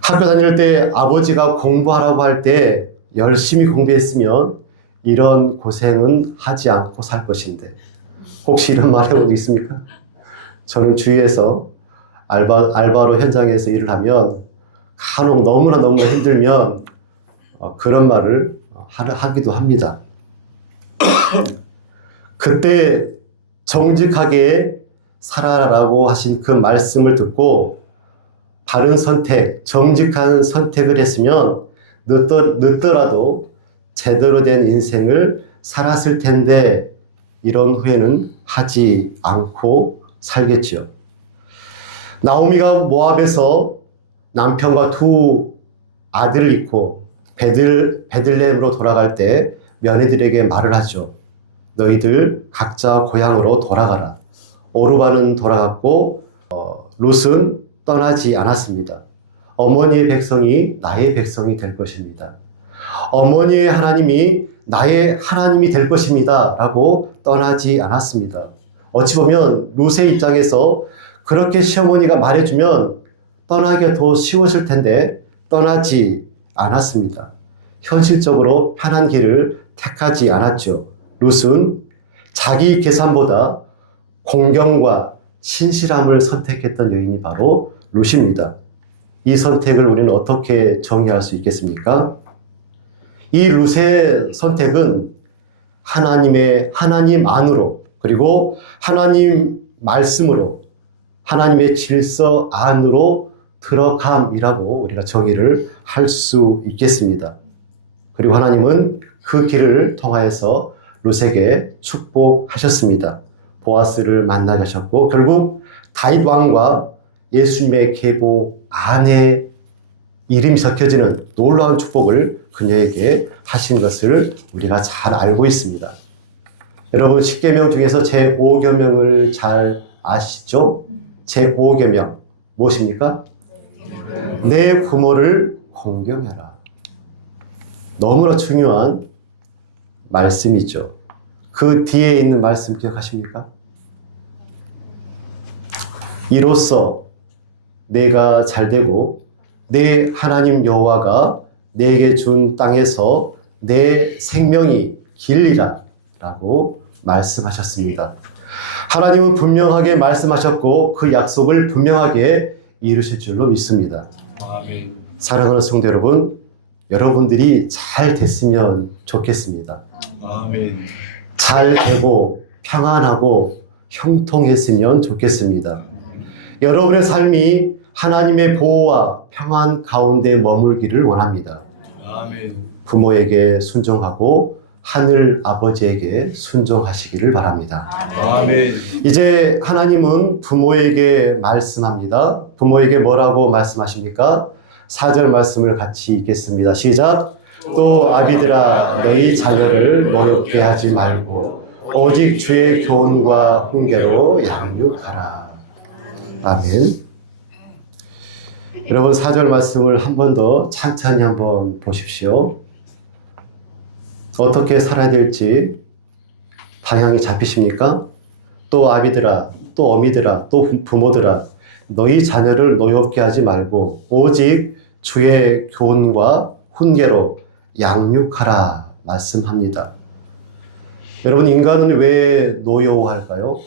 학교 다닐 때 아버지가 공부하라고 할 때 열심히 공부했으면 이런 고생은 하지 않고 살 것인데 혹시 이런 말 해본 적 있습니까? 저는 주위에서 알바로 현장에서 일을 하면 간혹 너무나 힘들면 그런 말을 하기도 합니다. 그때 정직하게 살아라라고 하신 그 말씀을 듣고 바른 선택, 정직한 선택을 했으면 늦더라도 제대로 된 인생을 살았을 텐데 이런 후회는 하지 않고 살겠지요. 나오미가 모압에서 남편과 두 아들을 잃고 베들레헴으로 돌아갈 때 며느리들에게 말을 하죠. 너희들 각자 고향으로 돌아가라. 오르바는 돌아갔고 룻은 떠나지 않았습니다. 어머니의 백성이 나의 백성이 될 것입니다. 어머니의 하나님이 나의 하나님이 될 것입니다. 라고 떠나지 않았습니다. 어찌 보면 룻의 입장에서 그렇게 시어머니가 말해주면 떠나기가 더 쉬워질 텐데 떠나지 않았습니다. 현실적으로 편한 길을 택하지 않았죠. 룻은 자기 계산보다 공경과 신실함을 선택했던 여인이 바로 룻입니다. 이 선택을 우리는 어떻게 정의할 수 있겠습니까? 이 룻의 선택은 하나님 안으로 그리고 하나님 말씀으로 하나님의 질서 안으로 들어감이라고 우리가 정의를 할 수 있겠습니다. 그리고 하나님은 그 길을 통하여서 룻에게 축복하셨습니다. 보아스를 만나게 하셨고 결국 다윗 왕과 예수님의 계보 안에 이름이 적혀지는 놀라운 축복을 그녀에게 하신 것을 우리가 잘 알고 있습니다. 여러분 10계명 중에서 제5계명을 잘 아시죠? 제5계명 무엇입니까? 내 부모를 공경해라. 너무나 중요한 말씀이죠. 그 뒤에 있는 말씀 기억하십니까? 이로써 내가 잘되고 내 하나님 여호와가 내게 준 땅에서 내 생명이 길리라 라고 말씀하셨습니다. 하나님은 분명하게 말씀하셨고 그 약속을 분명하게 이루실 줄로 믿습니다. 아멘. 사랑하는 성도 여러분, 여러분들이 잘 됐으면 좋겠습니다. 아멘. 잘 되고 평안하고 형통했으면 좋겠습니다. 여러분의 삶이 하나님의 보호와 평안 가운데 머물기를 원합니다. 아멘. 부모에게 순종하고 하늘 아버지에게 순종하시기를 바랍니다. 아멘. 이제 하나님은 부모에게 말씀합니다. 부모에게 뭐라고 말씀하십니까? 4절 말씀을 같이 읽겠습니다. 시작. 또 아비들아 너희 자녀를 노엽게 하지 말고 오직 주의 교훈과 훈계로 양육하라. 아멘. 여러분 4절 말씀을 한 번 더 찬찬히 한번 보십시오. 어떻게 살아야 될지 방향이 잡히십니까? 또 아비들아, 또 어미들아, 또 부모들아 너희 자녀를 노엽게 하지 말고 오직 주의 교훈과 훈계로 양육하라 말씀합니다. 여러분 인간은 왜 노여워할까요?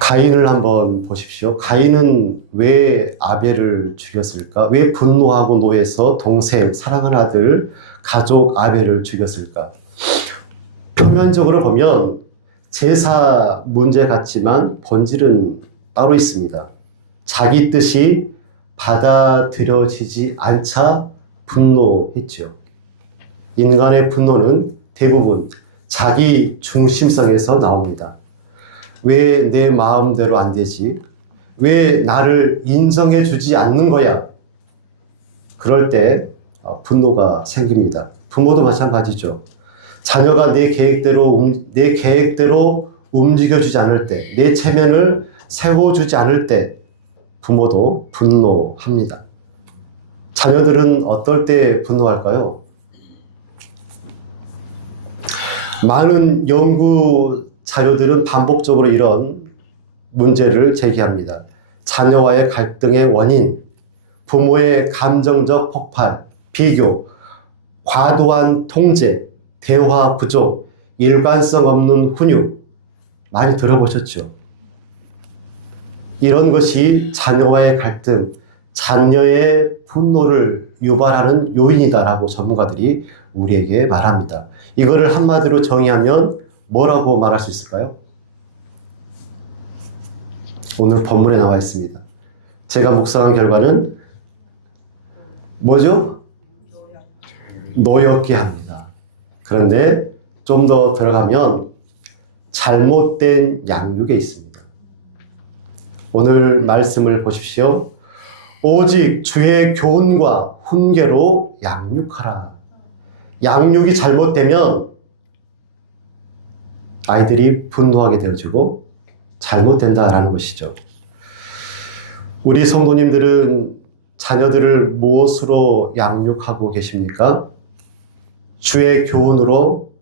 가인을 한번 보십시오. 가인은 왜 아벨을 죽였을까? 왜 분노하고 노해서 동생, 사랑하는 아들, 가족 아벨을 죽였을까? 표면적으로 보면 제사 문제 같지만 본질은 따로 있습니다. 자기 뜻이 받아들여지지 않자 분노했죠. 인간의 분노는 대부분 자기 중심성에서 나옵니다. 왜 내 마음대로 안 되지? 왜 나를 인정해 주지 않는 거야? 그럴 때 분노가 생깁니다. 부모도 마찬가지죠. 자녀가 내 계획대로 움직여주지 않을 때, 내 체면을 세워주지 않을 때 부모도 분노합니다. 자녀들은 어떨 때 분노할까요? 많은 연구 자료들은 반복적으로 이런 문제를 제기합니다. 자녀와의 갈등의 원인, 부모의 감정적 폭발, 비교, 과도한 통제, 대화 부족, 일관성 없는 훈육 많이 들어보셨죠? 이런 것이 자녀와의 갈등, 자녀의 분노를 유발하는 요인이다라고 전문가들이 우리에게 말합니다. 이거를 한마디로 정의하면 뭐라고 말할 수 있을까요? 오늘 본문에 나와 있습니다. 제가 묵상한 결과는 뭐죠? 노엽게 합니다. 그런데 좀 더 들어가면 잘못된 양육에 있습니다. 오늘 말씀을 보십시오. 오직 주의 교훈과 훈계로 양육하라. 양육이 잘못되면 아이들이 분노하게 되어지고 잘못된다라는 것이죠. 우리 성도님들은 자녀들을 무엇으로 양육하고 계십니까? 주의 교훈으로,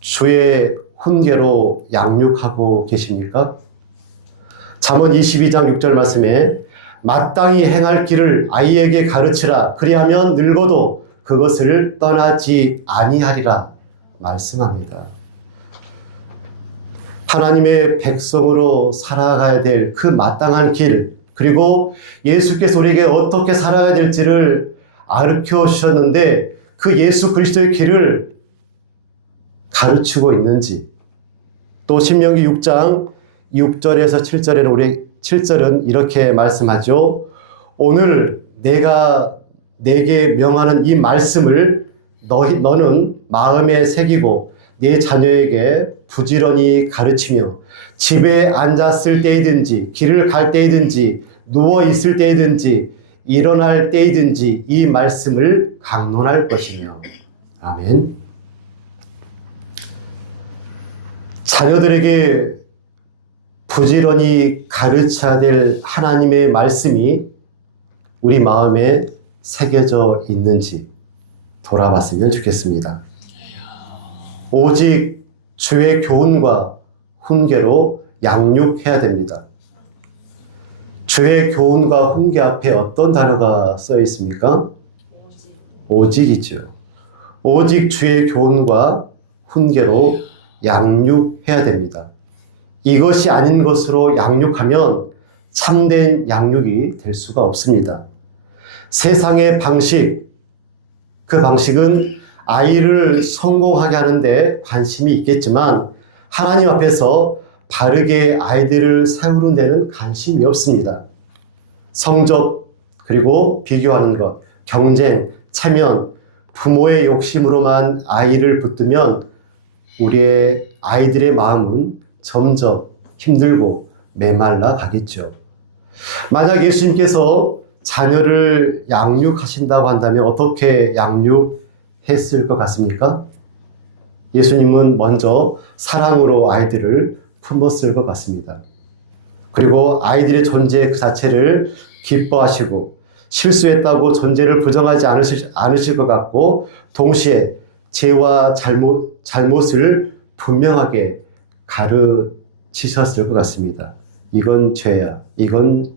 주의 훈계로 양육하고 계십니까? 잠언 22장 6절 말씀에 마땅히 행할 길을 아이에게 가르치라. 그리하면 늙어도 그것을 떠나지 아니하리라 말씀합니다. 하나님의 백성으로 살아가야 될 그 마땅한 길, 그리고 예수께서 우리에게 어떻게 살아가야 될지를 가르쳐 주셨는데 그 예수 그리스도의 길을 가르치고 있는지, 또 신명기 6장 6절에서 7절은 이렇게 말씀하죠. 오늘 내가 내게 명하는 이 말씀을 너는 마음에 새기고 네 자녀에게 부지런히 가르치며 집에 앉았을 때이든지 길을 갈 때이든지 누워 있을 때이든지 일어날 때이든지 이 말씀을 강론할 것이며. 아멘. 자녀들에게 부지런히 가르쳐야 될 하나님의 말씀이 우리 마음에 새겨져 있는지 돌아봤으면 좋겠습니다. 오직 주의 교훈과 훈계로 양육해야 됩니다. 주의 교훈과 훈계 앞에 어떤 단어가 써 있습니까? 오직이죠. 오직 주의 교훈과 훈계로 양육해야 됩니다. 이것이 아닌 것으로 양육하면 참된 양육이 될 수가 없습니다. 세상의 방식, 그 방식은 아이를 성공하게 하는데 관심이 있겠지만 하나님 앞에서 바르게 아이들을 세우는 데는 관심이 없습니다. 성적, 그리고 비교하는 것, 경쟁, 체면, 부모의 욕심으로만 아이를 붙들면 우리의 아이들의 마음은 점점 힘들고 메말라 가겠죠. 만약 예수님께서 자녀를 양육하신다고 한다면 어떻게 양육했을 것 같습니까? 예수님은 먼저 사랑으로 아이들을 품었을 것 같습니다. 그리고 아이들의 존재 그 자체를 기뻐하시고 실수했다고 존재를 부정하지 않으실 것 같고 동시에 죄와 잘못을 분명하게 가르치셨을 것 같습니다. 이건 죄야, 이건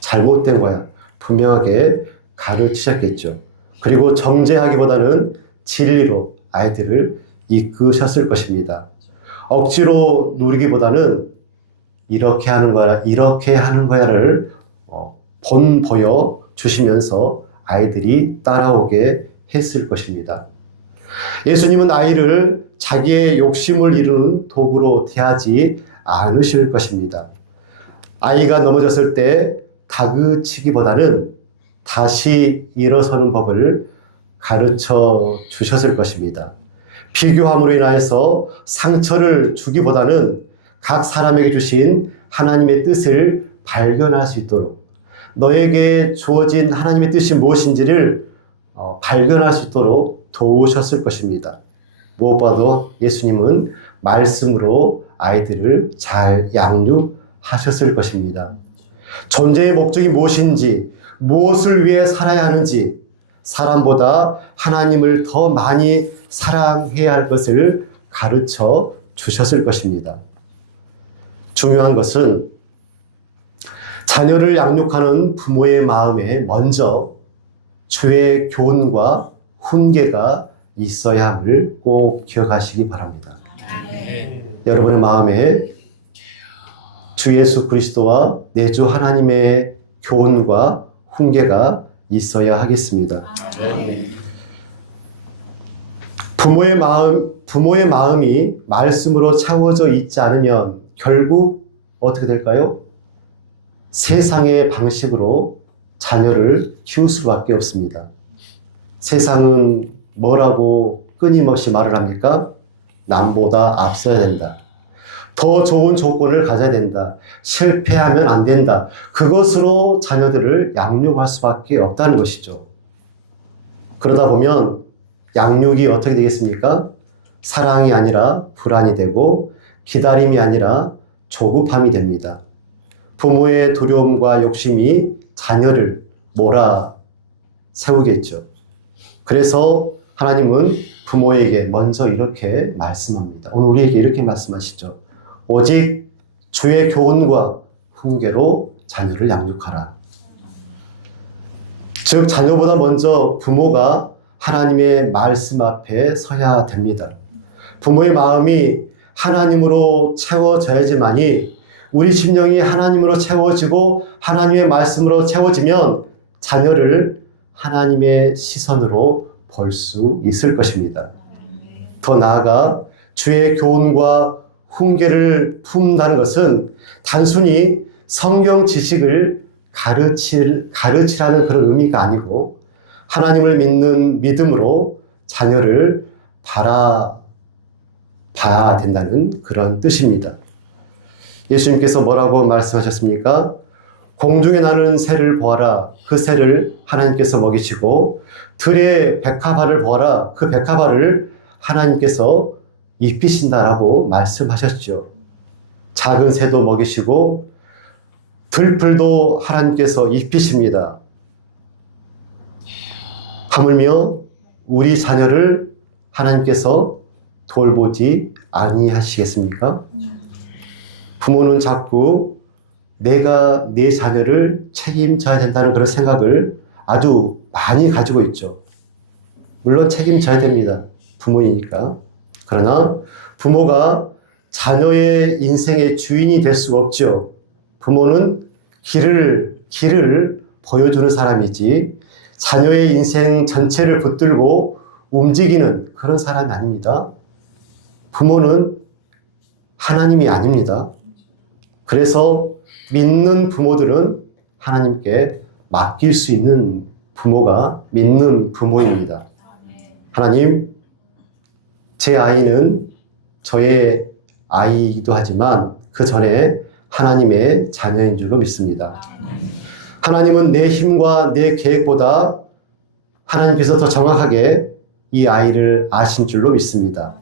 잘못된 거야 분명하게 가르치셨겠죠. 그리고 정죄하기보다는 진리로 아이들을 이끄셨을 것입니다. 억지로 누리기보다는 이렇게 하는 거야, 이렇게 하는 거야를 본보여 주시면서 아이들이 따라오게 했을 것입니다. 예수님은 아이를 자기의 욕심을 이루는 도구로 대하지 않으실 것입니다. 아이가 넘어졌을 때 다그치기보다는 다시 일어서는 법을 가르쳐 주셨을 것입니다. 비교함으로 인하여서 상처를 주기보다는 각 사람에게 주신 하나님의 뜻을 발견할 수 있도록, 너에게 주어진 하나님의 뜻이 무엇인지를 발견할 수 있도록 도우셨을 것입니다. 무엇보다도 예수님은 말씀으로 아이들을 잘 양육하셨을 것입니다. 존재의 목적이 무엇인지, 무엇을 위해 살아야 하는지, 사람보다 하나님을 더 많이 사랑해야 할 것을 가르쳐 주셨을 것입니다. 중요한 것은 자녀를 양육하는 부모의 마음에 먼저 주의 교훈과 훈계가 있어야 함을 꼭 기억하시기 바랍니다. 여러분의 마음에 주 예수 그리스도와 내 주 하나님의 교훈과 훈계가 있어야 하겠습니다. 부모의 마음이 말씀으로 채워져 있지 않으면 결국 어떻게 될까요? 세상의 방식으로 자녀를 키울 수밖에 없습니다. 세상은 뭐라고 끊임없이 말을 합니까? 남보다 앞서야 된다. 더 좋은 조건을 가져야 된다. 실패하면 안 된다. 그것으로 자녀들을 양육할 수밖에 없다는 것이죠. 그러다 보면 양육이 어떻게 되겠습니까? 사랑이 아니라 불안이 되고 기다림이 아니라 조급함이 됩니다. 부모의 두려움과 욕심이 자녀를 몰아세우겠죠. 그래서 하나님은 부모에게 먼저 이렇게 말씀합니다. 오늘 우리에게 이렇게 말씀하시죠. 오직 주의 교훈과 훈계로 자녀를 양육하라. 즉 자녀보다 먼저 부모가 하나님의 말씀 앞에 서야 됩니다. 부모의 마음이 하나님으로 채워져야지만이 우리 심령이 하나님으로 채워지고 하나님의 말씀으로 채워지면 자녀를 하나님의 시선으로 볼 수 있을 것입니다. 더 나아가 주의 교훈과 훈계를 품는다는 것은 단순히 성경 지식을 가르치라는 그런 의미가 아니고 하나님을 믿는 믿음으로 자녀를 바라봐야 된다는 그런 뜻입니다. 예수님께서 뭐라고 말씀하셨습니까? 공중에 나는 새를 보아라. 그 새를 하나님께서 먹이시고 들의 백합알을 보아라. 그 백합알을 하나님께서 입히신다라고 말씀하셨죠. 작은 새도 먹이시고 들풀도 하나님께서 입히십니다. 하물며 우리 자녀를 하나님께서 돌보지 아니하시겠습니까? 부모는 자꾸 내가 내 자녀를 책임져야 된다는 그런 생각을 아주 많이 가지고 있죠. 물론 책임져야 됩니다. 부모이니까. 그러나 부모가 자녀의 인생의 주인이 될 수가 없죠. 부모는 길을 보여주는 사람이지 자녀의 인생 전체를 붙들고 움직이는 그런 사람이 아닙니다. 부모는 하나님이 아닙니다. 그래서 믿는 부모들은 하나님께 맡길 수 있는 부모가 믿는 부모입니다. 하나님, 제 아이는 저의 아이이기도 하지만 그 전에 하나님의 자녀인 줄로 믿습니다. 하나님은 내 힘과 내 계획보다 하나님께서 더 정확하게 이 아이를 아신 줄로 믿습니다.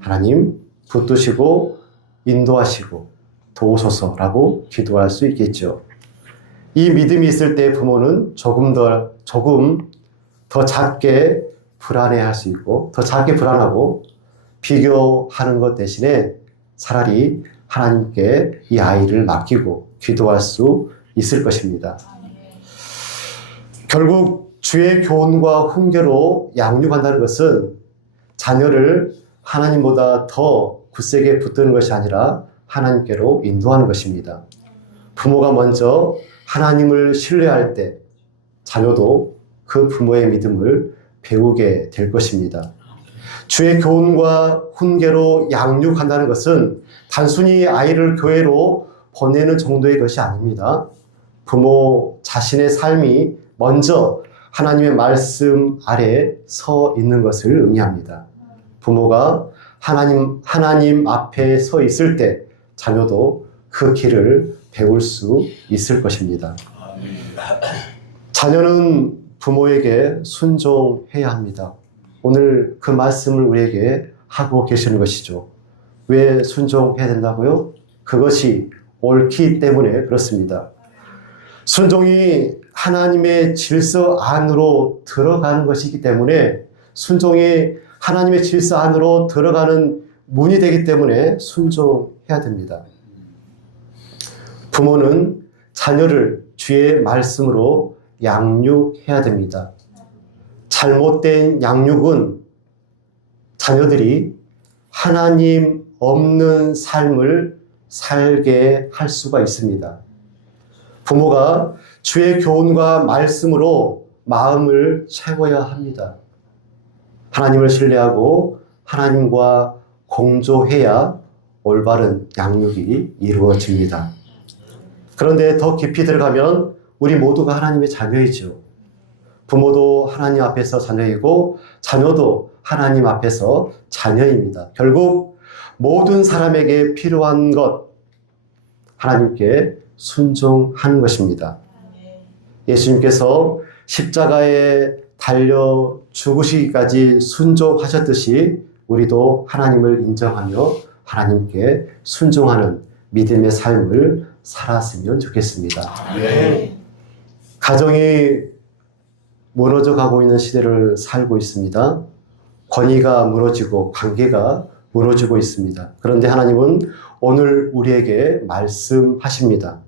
하나님, 붙드시고 인도하시고 도우소서라고 기도할 수 있겠죠. 이 믿음이 있을 때 부모는 조금 더 작게 불안해할 수 있고 더 작게 불안하고 비교하는 것 대신에 차라리 하나님께 이 아이를 맡기고 기도할 수 있을 것입니다. 결국 주의 교훈과 훈계로 양육한다는 것은 자녀를 하나님보다 더 굳세게 붙드는 것이 아니라 하나님께로 인도하는 것입니다. 부모가 먼저 하나님을 신뢰할 때 자녀도 그 부모의 믿음을 배우게 될 것입니다. 주의 교훈과 훈계로 양육한다는 것은 단순히 아이를 교회로 보내는 정도의 것이 아닙니다. 부모 자신의 삶이 먼저 하나님의 말씀 아래 서 있는 것을 의미합니다. 부모가 하나님 앞에 서 있을 때 자녀도 그 길을 배울 수 있을 것입니다. 자녀는 부모에게 순종해야 합니다. 오늘 그 말씀을 우리에게 하고 계시는 것이죠. 왜 순종해야 된다고요? 그것이 옳기 때문에 그렇습니다. 순종이 하나님의 질서 안으로 들어가는 것이기 때문에 순종이 하나님의 질서 안으로 들어가는 문이 되기 때문에 순종해야 됩니다. 부모는 자녀를 주의 말씀으로 양육해야 됩니다. 잘못된 양육은 자녀들이 하나님 없는 삶을 살게 할 수가 있습니다. 부모가 주의 교훈과 말씀으로 마음을 채워야 합니다. 하나님을 신뢰하고 하나님과 공조해야 올바른 양육이 이루어집니다. 그런데 더 깊이 들어가면 우리 모두가 하나님의 자녀이죠. 부모도 하나님 앞에서 자녀이고 자녀도 하나님 앞에서 자녀입니다. 결국 모든 사람에게 필요한 것, 하나님께 순종하는 것입니다. 예수님께서 십자가에 달려 죽으시기까지 순종하셨듯이 우리도 하나님을 인정하며 하나님께 순종하는 믿음의 삶을 살았으면 좋겠습니다. 가정이 무너져 가고 있는 시대를 살고 있습니다. 권위가 무너지고 관계가 무너지고 있습니다. 그런데 하나님은 오늘 우리에게 말씀하십니다.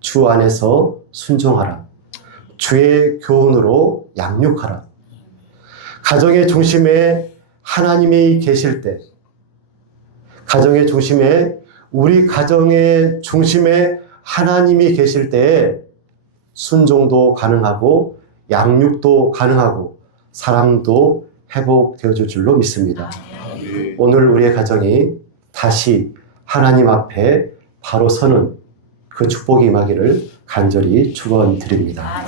주 안에서 순종하라. 주의 교훈으로 양육하라. 가정의 중심에 하나님이 계실 때, 가정의 중심에, 우리 가정의 중심에 하나님이 계실 때에 순종도 가능하고 양육도 가능하고 사랑도 회복되어질 줄로 믿습니다. 오늘 우리의 가정이 다시 하나님 앞에 바로 서는 그 축복이 임하기를 간절히 축원드립니다.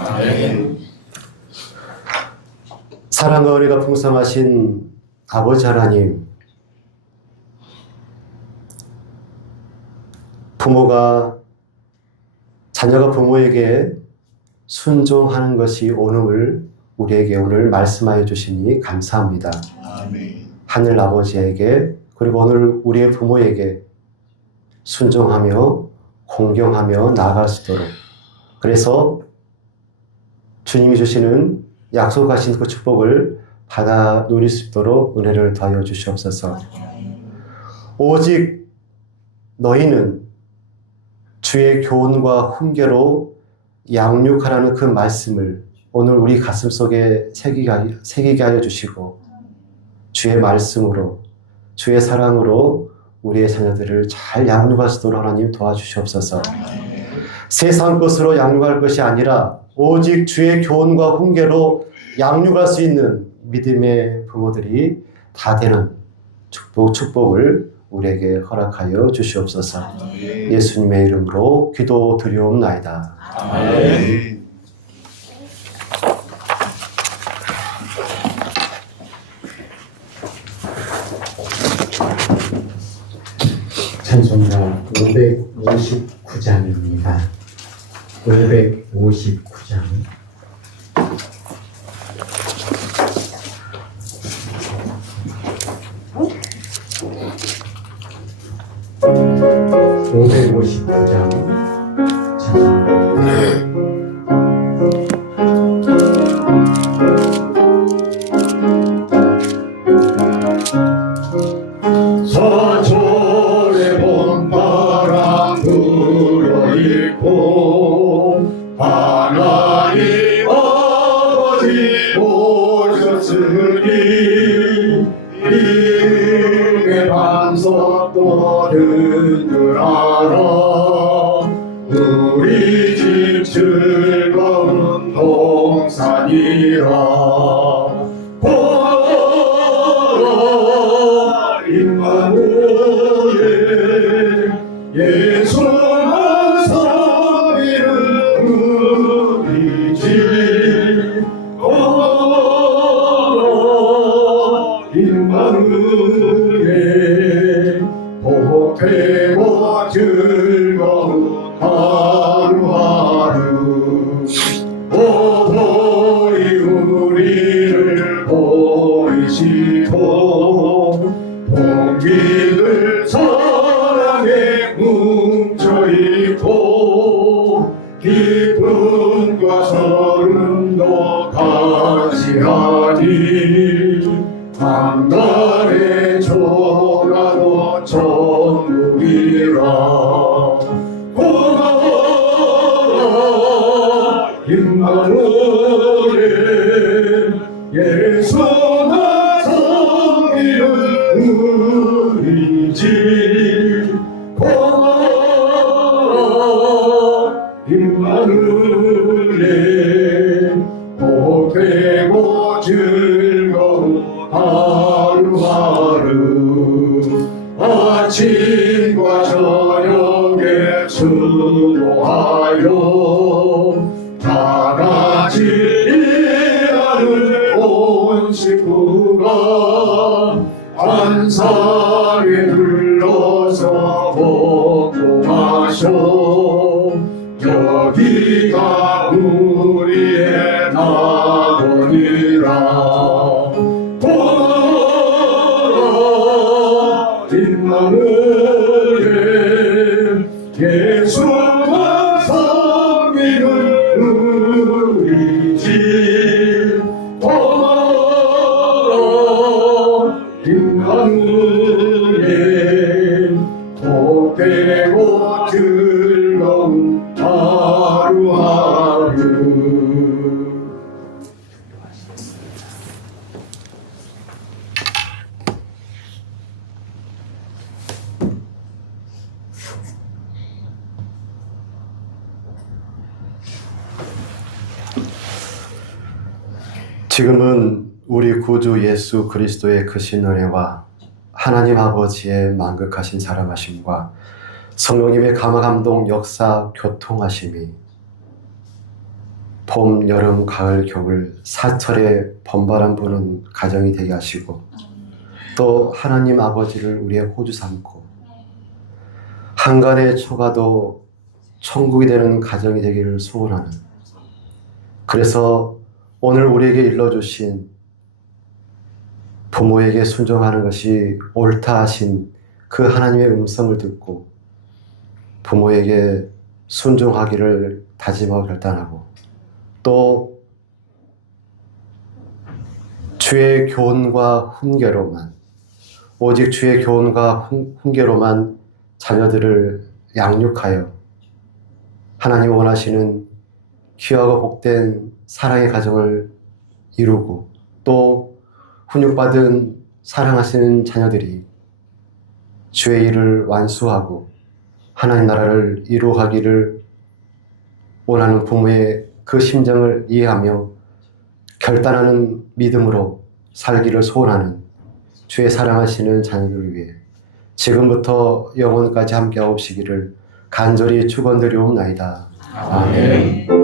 사랑과 은혜가 풍성하신 아버지 하나님, 자녀가 부모에게 순종하는 것이 옳음을 우리에게 오늘 말씀하여 주시니 감사합니다. 하늘 아버지에게 그리고 오늘 우리의 부모에게 순종하며 공경하며 나아갈 수 있도록, 그래서 주님이 주시는 약속하신 그 축복을 받아 누릴 수 있도록 은혜를 더하여 주시옵소서. 오직 너희는 주의 교훈과 훈계로 양육하라는 그 말씀을 오늘 우리 가슴 속에 새기게 하여 주시고, 주의 말씀으로, 주의 사랑으로 우리의 자녀들을 잘 양육할 수 있도록 하나님 도와주시옵소서. 세상 것으로 양육할 것이 아니라 오직 주의 교훈과 훈계로 양육할 수 있는 믿음의 부모들이 다 되는 축복을 우리에게 허락하여 주시옵소서. 예수님의 이름으로 기도드리옵나이다. 아멘. 찬송가 559장입니다. 559장. 서절에 봄바람 불어일고 하나님 아버지 오셨으니 이름의 반석도 든든하라. 우리 집 즐거운 동산이라. 임마누엘 예수만 섬기는 우리 집 임마누엘 복되고 즐거운 하루하루 오호이 우리를 보이시고 동기들 사랑에 뭉쳐있고 기쁨과 서름도 같이 하니 한달에 조라도 천국이라. 고마워 임마누엘 예수가 섬기는 우리 집. 고마워 임마누엘 복되고 즐거운 하루하루 아침과 저녁에 수고하여 식구가 안상에 둘러서 먹고 마셔 여기가 우리의 낙원이라 어린 나무에 예수만 섬기는 우리 집 어린 나무에 곱되고 즐거운 하루하루. 지금은 우리 구주 예수 그리스도의 크신 은혜와 하나님 아버지의 만극하신 사랑하심과 성령님의 감화감동 역사 교통하심이 봄, 여름, 가을, 겨울 사철의 번바람 부는 가정이 되게 하시고 또 하나님 아버지를 우리의 호주 삼고 한간의 초가도 천국이 되는 가정이 되기를 소원하는, 그래서 오늘 우리에게 일러주신 부모에게 순종하는 것이 옳다 하신 그 하나님의 음성을 듣고 부모에게 순종하기를 다짐하고 결단하고 또 주의 교훈과 훈계로만, 오직 주의 교훈과 훈계로만 자녀들을 양육하여 하나님 원하시는 귀하고 복된 사랑의 가정을 이루고 또 훈육받은 사랑하시는 자녀들이 주의 일을 완수하고 하나님 나라를 이루어가기를 원하는 부모의 그 심정을 이해하며 결단하는 믿음으로 살기를 소원하는 주의 사랑하시는 자녀들을 위해 지금부터 영원까지 함께 하옵시기를 간절히 축원드리옵나이다. 아멘.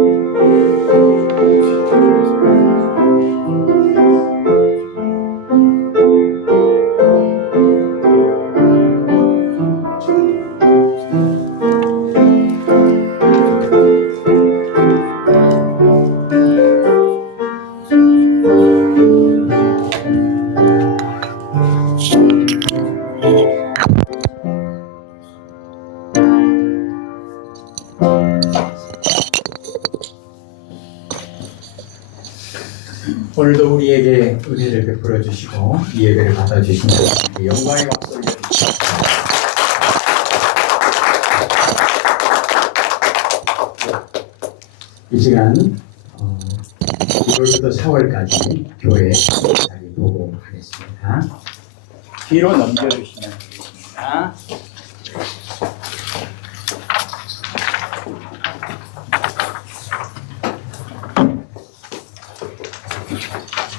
오늘도 우리에게 은혜를 베풀어 주시고 이 예배를 받아주신 것에 영광의 박수 올려주시옵소서. 이 시간 1월부터 4월까지 교회 자리 보고 하겠습니다. 뒤로 넘겨주시면 되겠습니다.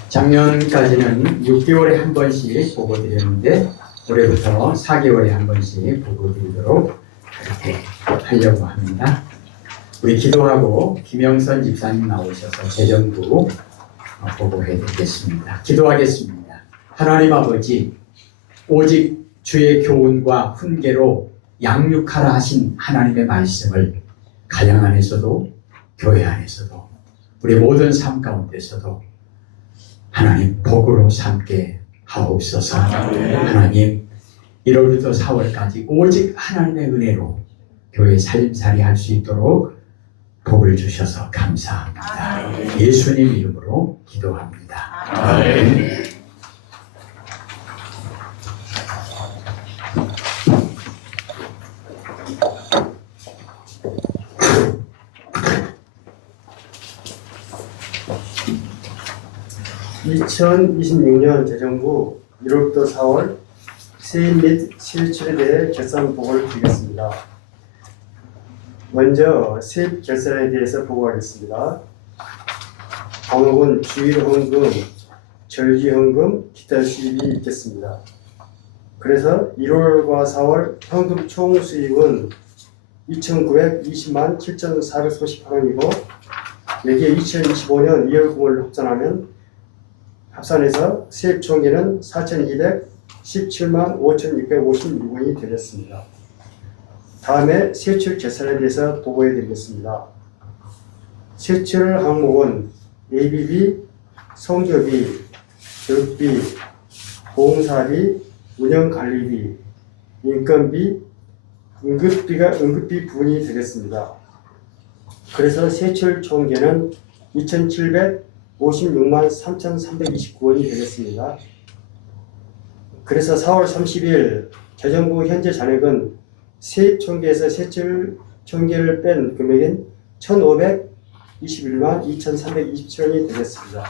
작년까지는 6개월에 한 번씩 보고 드렸는데 올해부터 4개월에 한 번씩 보고 드리도록 그렇게 하려고 합니다. 우리 기도하고 김영선 집사님 나오셔서 재정부 보고해 드리겠습니다. 기도하겠습니다. 하나님 아버지, 오직 주의 교훈과 훈계로 양육하라 하신 하나님의 말씀을 가정 안에서도 교회 안에서도 우리 모든 삶 가운데서도 하나님 복으로 삼게 하옵소서. 하나님 1월부터 4월까지 오직 하나님의 은혜로 교회 살림살이 할 수 있도록 복을 주셔서 감사합니다. 예수님 이름으로 기도합니다. 아멘. (2026년) 재정부 1월부터 4월 세입 및 실출에 대해 결산 보고를 드리겠습니다. 먼저 세입 결산에 대해서 보고하겠습니다. 광역은 주일헌금, 절기헌금, 기타 수입이 있겠습니다. 그래서 1월과 4월 현금 총 수입은 2,920만 7,438원이고 여기에 2025년 2월 금을 합산하면 합산해서 세입 총계는 4,217만 5,656원이 되겠습니다. 다음에 세출 계산에 대해서 보고해 드리겠습니다. 세출 항목은 ABB, 성교비, 교육비, 보험사비, 운영관리비, 인건비, 응급비 부분이 되겠습니다. 그래서 세출 총계는 2,756만 3,329원이 되겠습니다. 그래서 4월 30일 재정부 현재 잔액은 세입 총계에서 세출 총계를 뺀 금액인 1,521만 2,327원이 되겠습니다.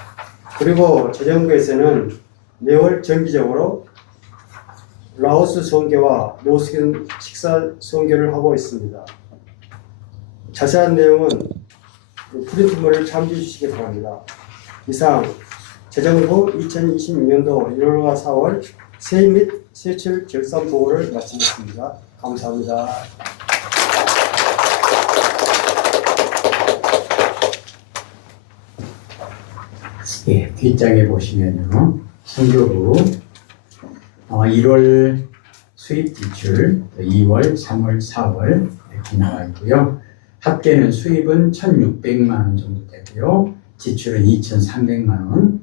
그리고 재정부에서는 매월 정기적으로 라오스 송계와 노숙인 식사 송계를 하고 있습니다. 자세한 내용은 프린트물을 참조해 주시기 바랍니다. 이상 재정부 2026년도 1월과 4월 세입 및 세출 결산 보고를 마치겠습니다. 감사합니다. 예, 뒷장에 보시면요. 성교부 1월 수입 지출, 2월, 3월, 4월 이렇게 나와 있고요. 합계는 수입은 1,600만 원 정도 되고요. 지출은 2,300만 원.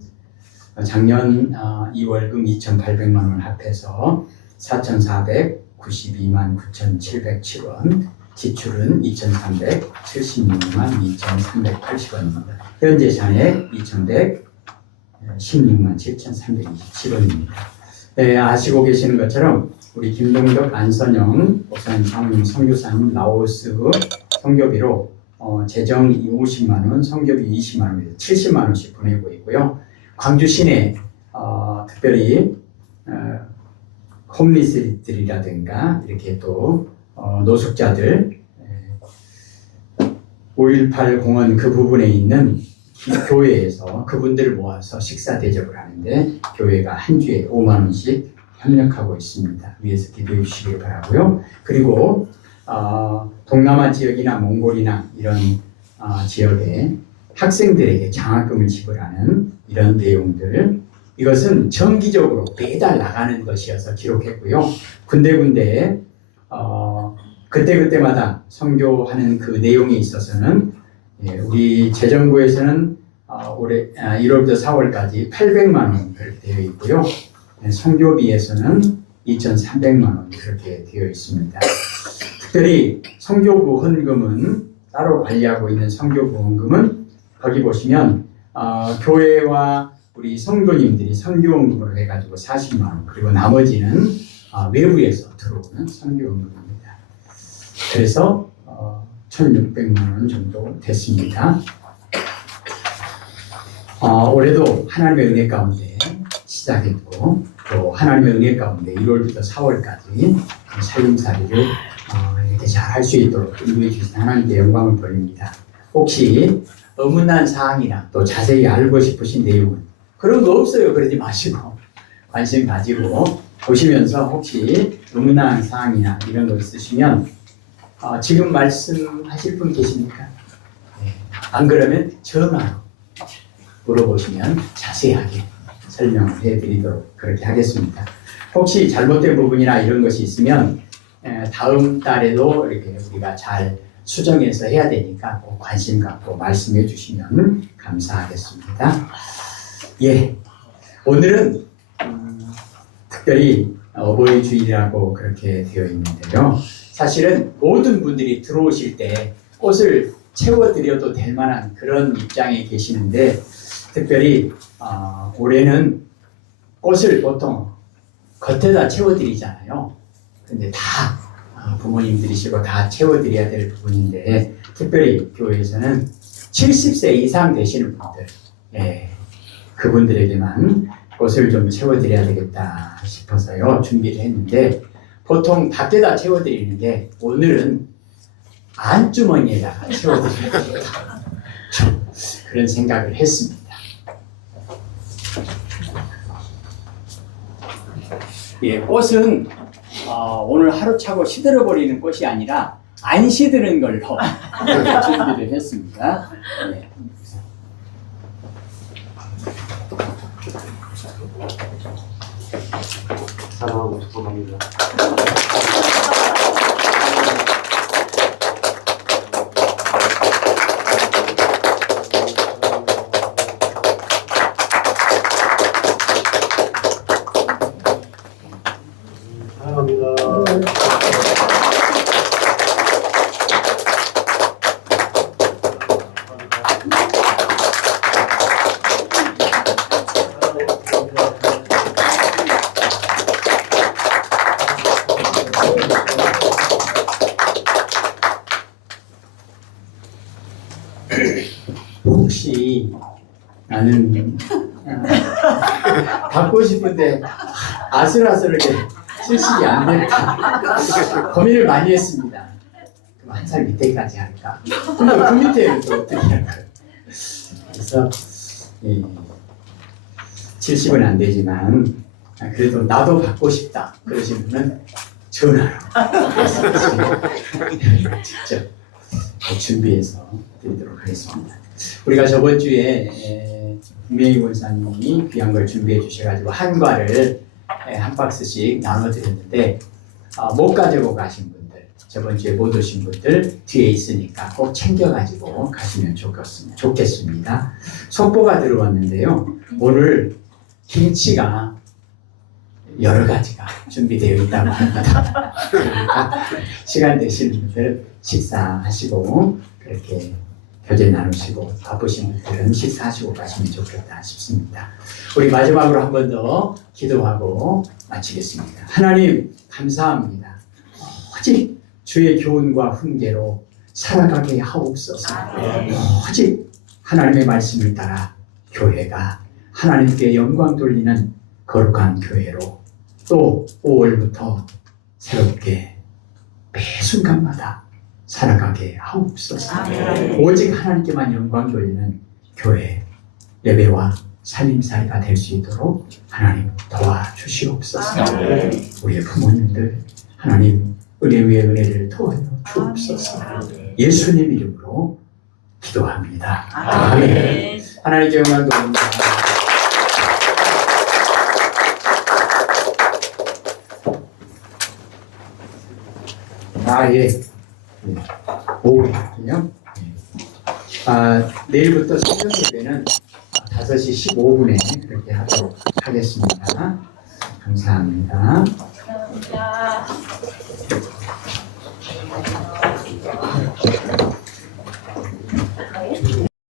작년 2월금 2,800만 원 합해서 4,492만 9,707원. 지출은 2,376만 2,380원입니다. 현재 잔액 2,116만 7,327원입니다. 네, 아시고 계시는 것처럼 우리 김동덕, 안선영 목사님, 장로님, 선교사님 라오스 선교비로 재정 50만 원, 선교비 20만 원에서 70만 원씩 보내고 있고요. 광주 시내 특별히 홈리스들이라든가 이렇게 또 노숙자들 5.18 공원 그 부분에 있는 교회에서 그분들을 모아서 식사 대접을 하는데 교회가 한 주에 5만 원씩 협력하고 있습니다. 위에서 기도해 주시기 바라고요. 그리고 동남아 지역이나 몽골이나 이런 지역에 학생들에게 장학금을 지불하는 이런 내용들, 이것은 정기적으로 매달 나가는 것이어서 기록했고요. 군데군데 그때그때마다 선교하는 그 내용에 있어서는 우리 재정부에서는 올해 1월부터 4월까지 800만 원 그렇게 되어 있고요. 선교비에서는 2,300만 원 그렇게 되어 있습니다. 특별히 선교부 헌금은 따로 관리하고 있는 선교부 헌금은 거기 보시면 교회와 우리 성도님들이 선교헌금으로 해가지고 40만 원, 그리고 나머지는 외부에서 들어오는 선교헌금입니다. 그래서 1,600만 원 정도 됐습니다. 올해도 하나님의 은혜 가운데 시작했고 또 하나님의 은혜 가운데 1월부터 4월까지 살림살이를 이렇게 잘 할 수 있도록 인도해 주신 하나님께 영광을 돌립니다. 혹시 의문난 사항이나 또 자세히 알고 싶으신 내용은 그런 거 없어요. 그러지 마시고 관심 가지고 보시면서 혹시 의문난 사항이나 이런 거 있으시면 지금 말씀하실 분 계십니까? 네. 안 그러면 전화로 물어보시면 자세하게 설명을 해드리도록 그렇게 하겠습니다. 혹시 잘못된 부분이나 이런 것이 있으면 다음 달에도 이렇게 우리가 잘 수정해서 해야 되니까 꼭 관심 갖고 말씀해 주시면 감사하겠습니다. 예, 오늘은 특별히 어버이 주일이라고 그렇게 되어 있는데요. 사실은 모든 분들이 들어오실 때 꽃을 채워드려도 될 만한 그런 입장에 계시는데 특별히 올해는 꽃을 보통 겉에다 채워드리잖아요. 근데 다 부모님들이시고 다 채워드려야 될 부분인데 특별히 교회에서는 70세 이상 되시는 분들, 그분들에게만 꽃을 좀 채워드려야 되겠다 싶어서요 준비를 했는데 보통 밖에다 채워드리는데 오늘은 안주머니에다가 채워드려야 되겠다 그런 생각을 했습니다. 예, 꽃은 오늘 하루 차고 시들어버리는 꽃이 아니라 안 시드는 걸로 준비를 했습니다. 예. 사랑하고 축복합니다. 사랑합니다. 혹시 나는 받고 싶은데 아슬아슬하게 실식이 안 될까 고민을 많이 했습니다. 그럼 한 살 밑에까지 할까? 그럼 그 밑에는 또 어떻게 할까요? 그래서 70은 안 되지만 그래도 나도 받고 싶다 그러신 분은 전화로 직접 준비해서 드리도록 하겠습니다. 우리가 저번 주에 김명희 권사님이 귀한 걸 준비해 주셔가지고 한과를 한 박스씩 나눠드렸는데 못 가지고 가신 분들, 저번 주에 못 오신 분들 뒤에 있으니까 꼭 챙겨가지고 가시면 좋겠습니다. 속보가 들어왔는데요. 오늘 김치가 여러 가지가 준비되어 있다고 합니다. 그러니까 시간 되시는 분들 식사하시고 그렇게 교제 나누시고 바쁘신 분들은 식사하시고 가시면 좋겠다 싶습니다. 우리 마지막으로 한 번 더 기도하고 마치겠습니다. 하나님 감사합니다. 오직 주의 교훈과 훈계로 살아가게 하옵소서. 오직 하나님의 말씀을 따라 교회가 하나님께 영광 돌리는 거룩한 교회로 또 5월부터 새롭게 매 순간마다 살아가게 하옵소서. 오직 하나님께만 영광 돌리는 교회 예배와 살림살이가 될 수 있도록 하나님 도와주시옵소서. 우리의 부모님들 하나님 은혜 위에 은혜를 더하여 주옵소서. 예수님 이름으로 기도합니다. 아멘. 하나님께 영광 돌립니다. 예. 오후요. 내일부터 새벽 예배는 5시 15분에 그렇게 하도록 하겠습니다. 감사합니다. 감사합니다.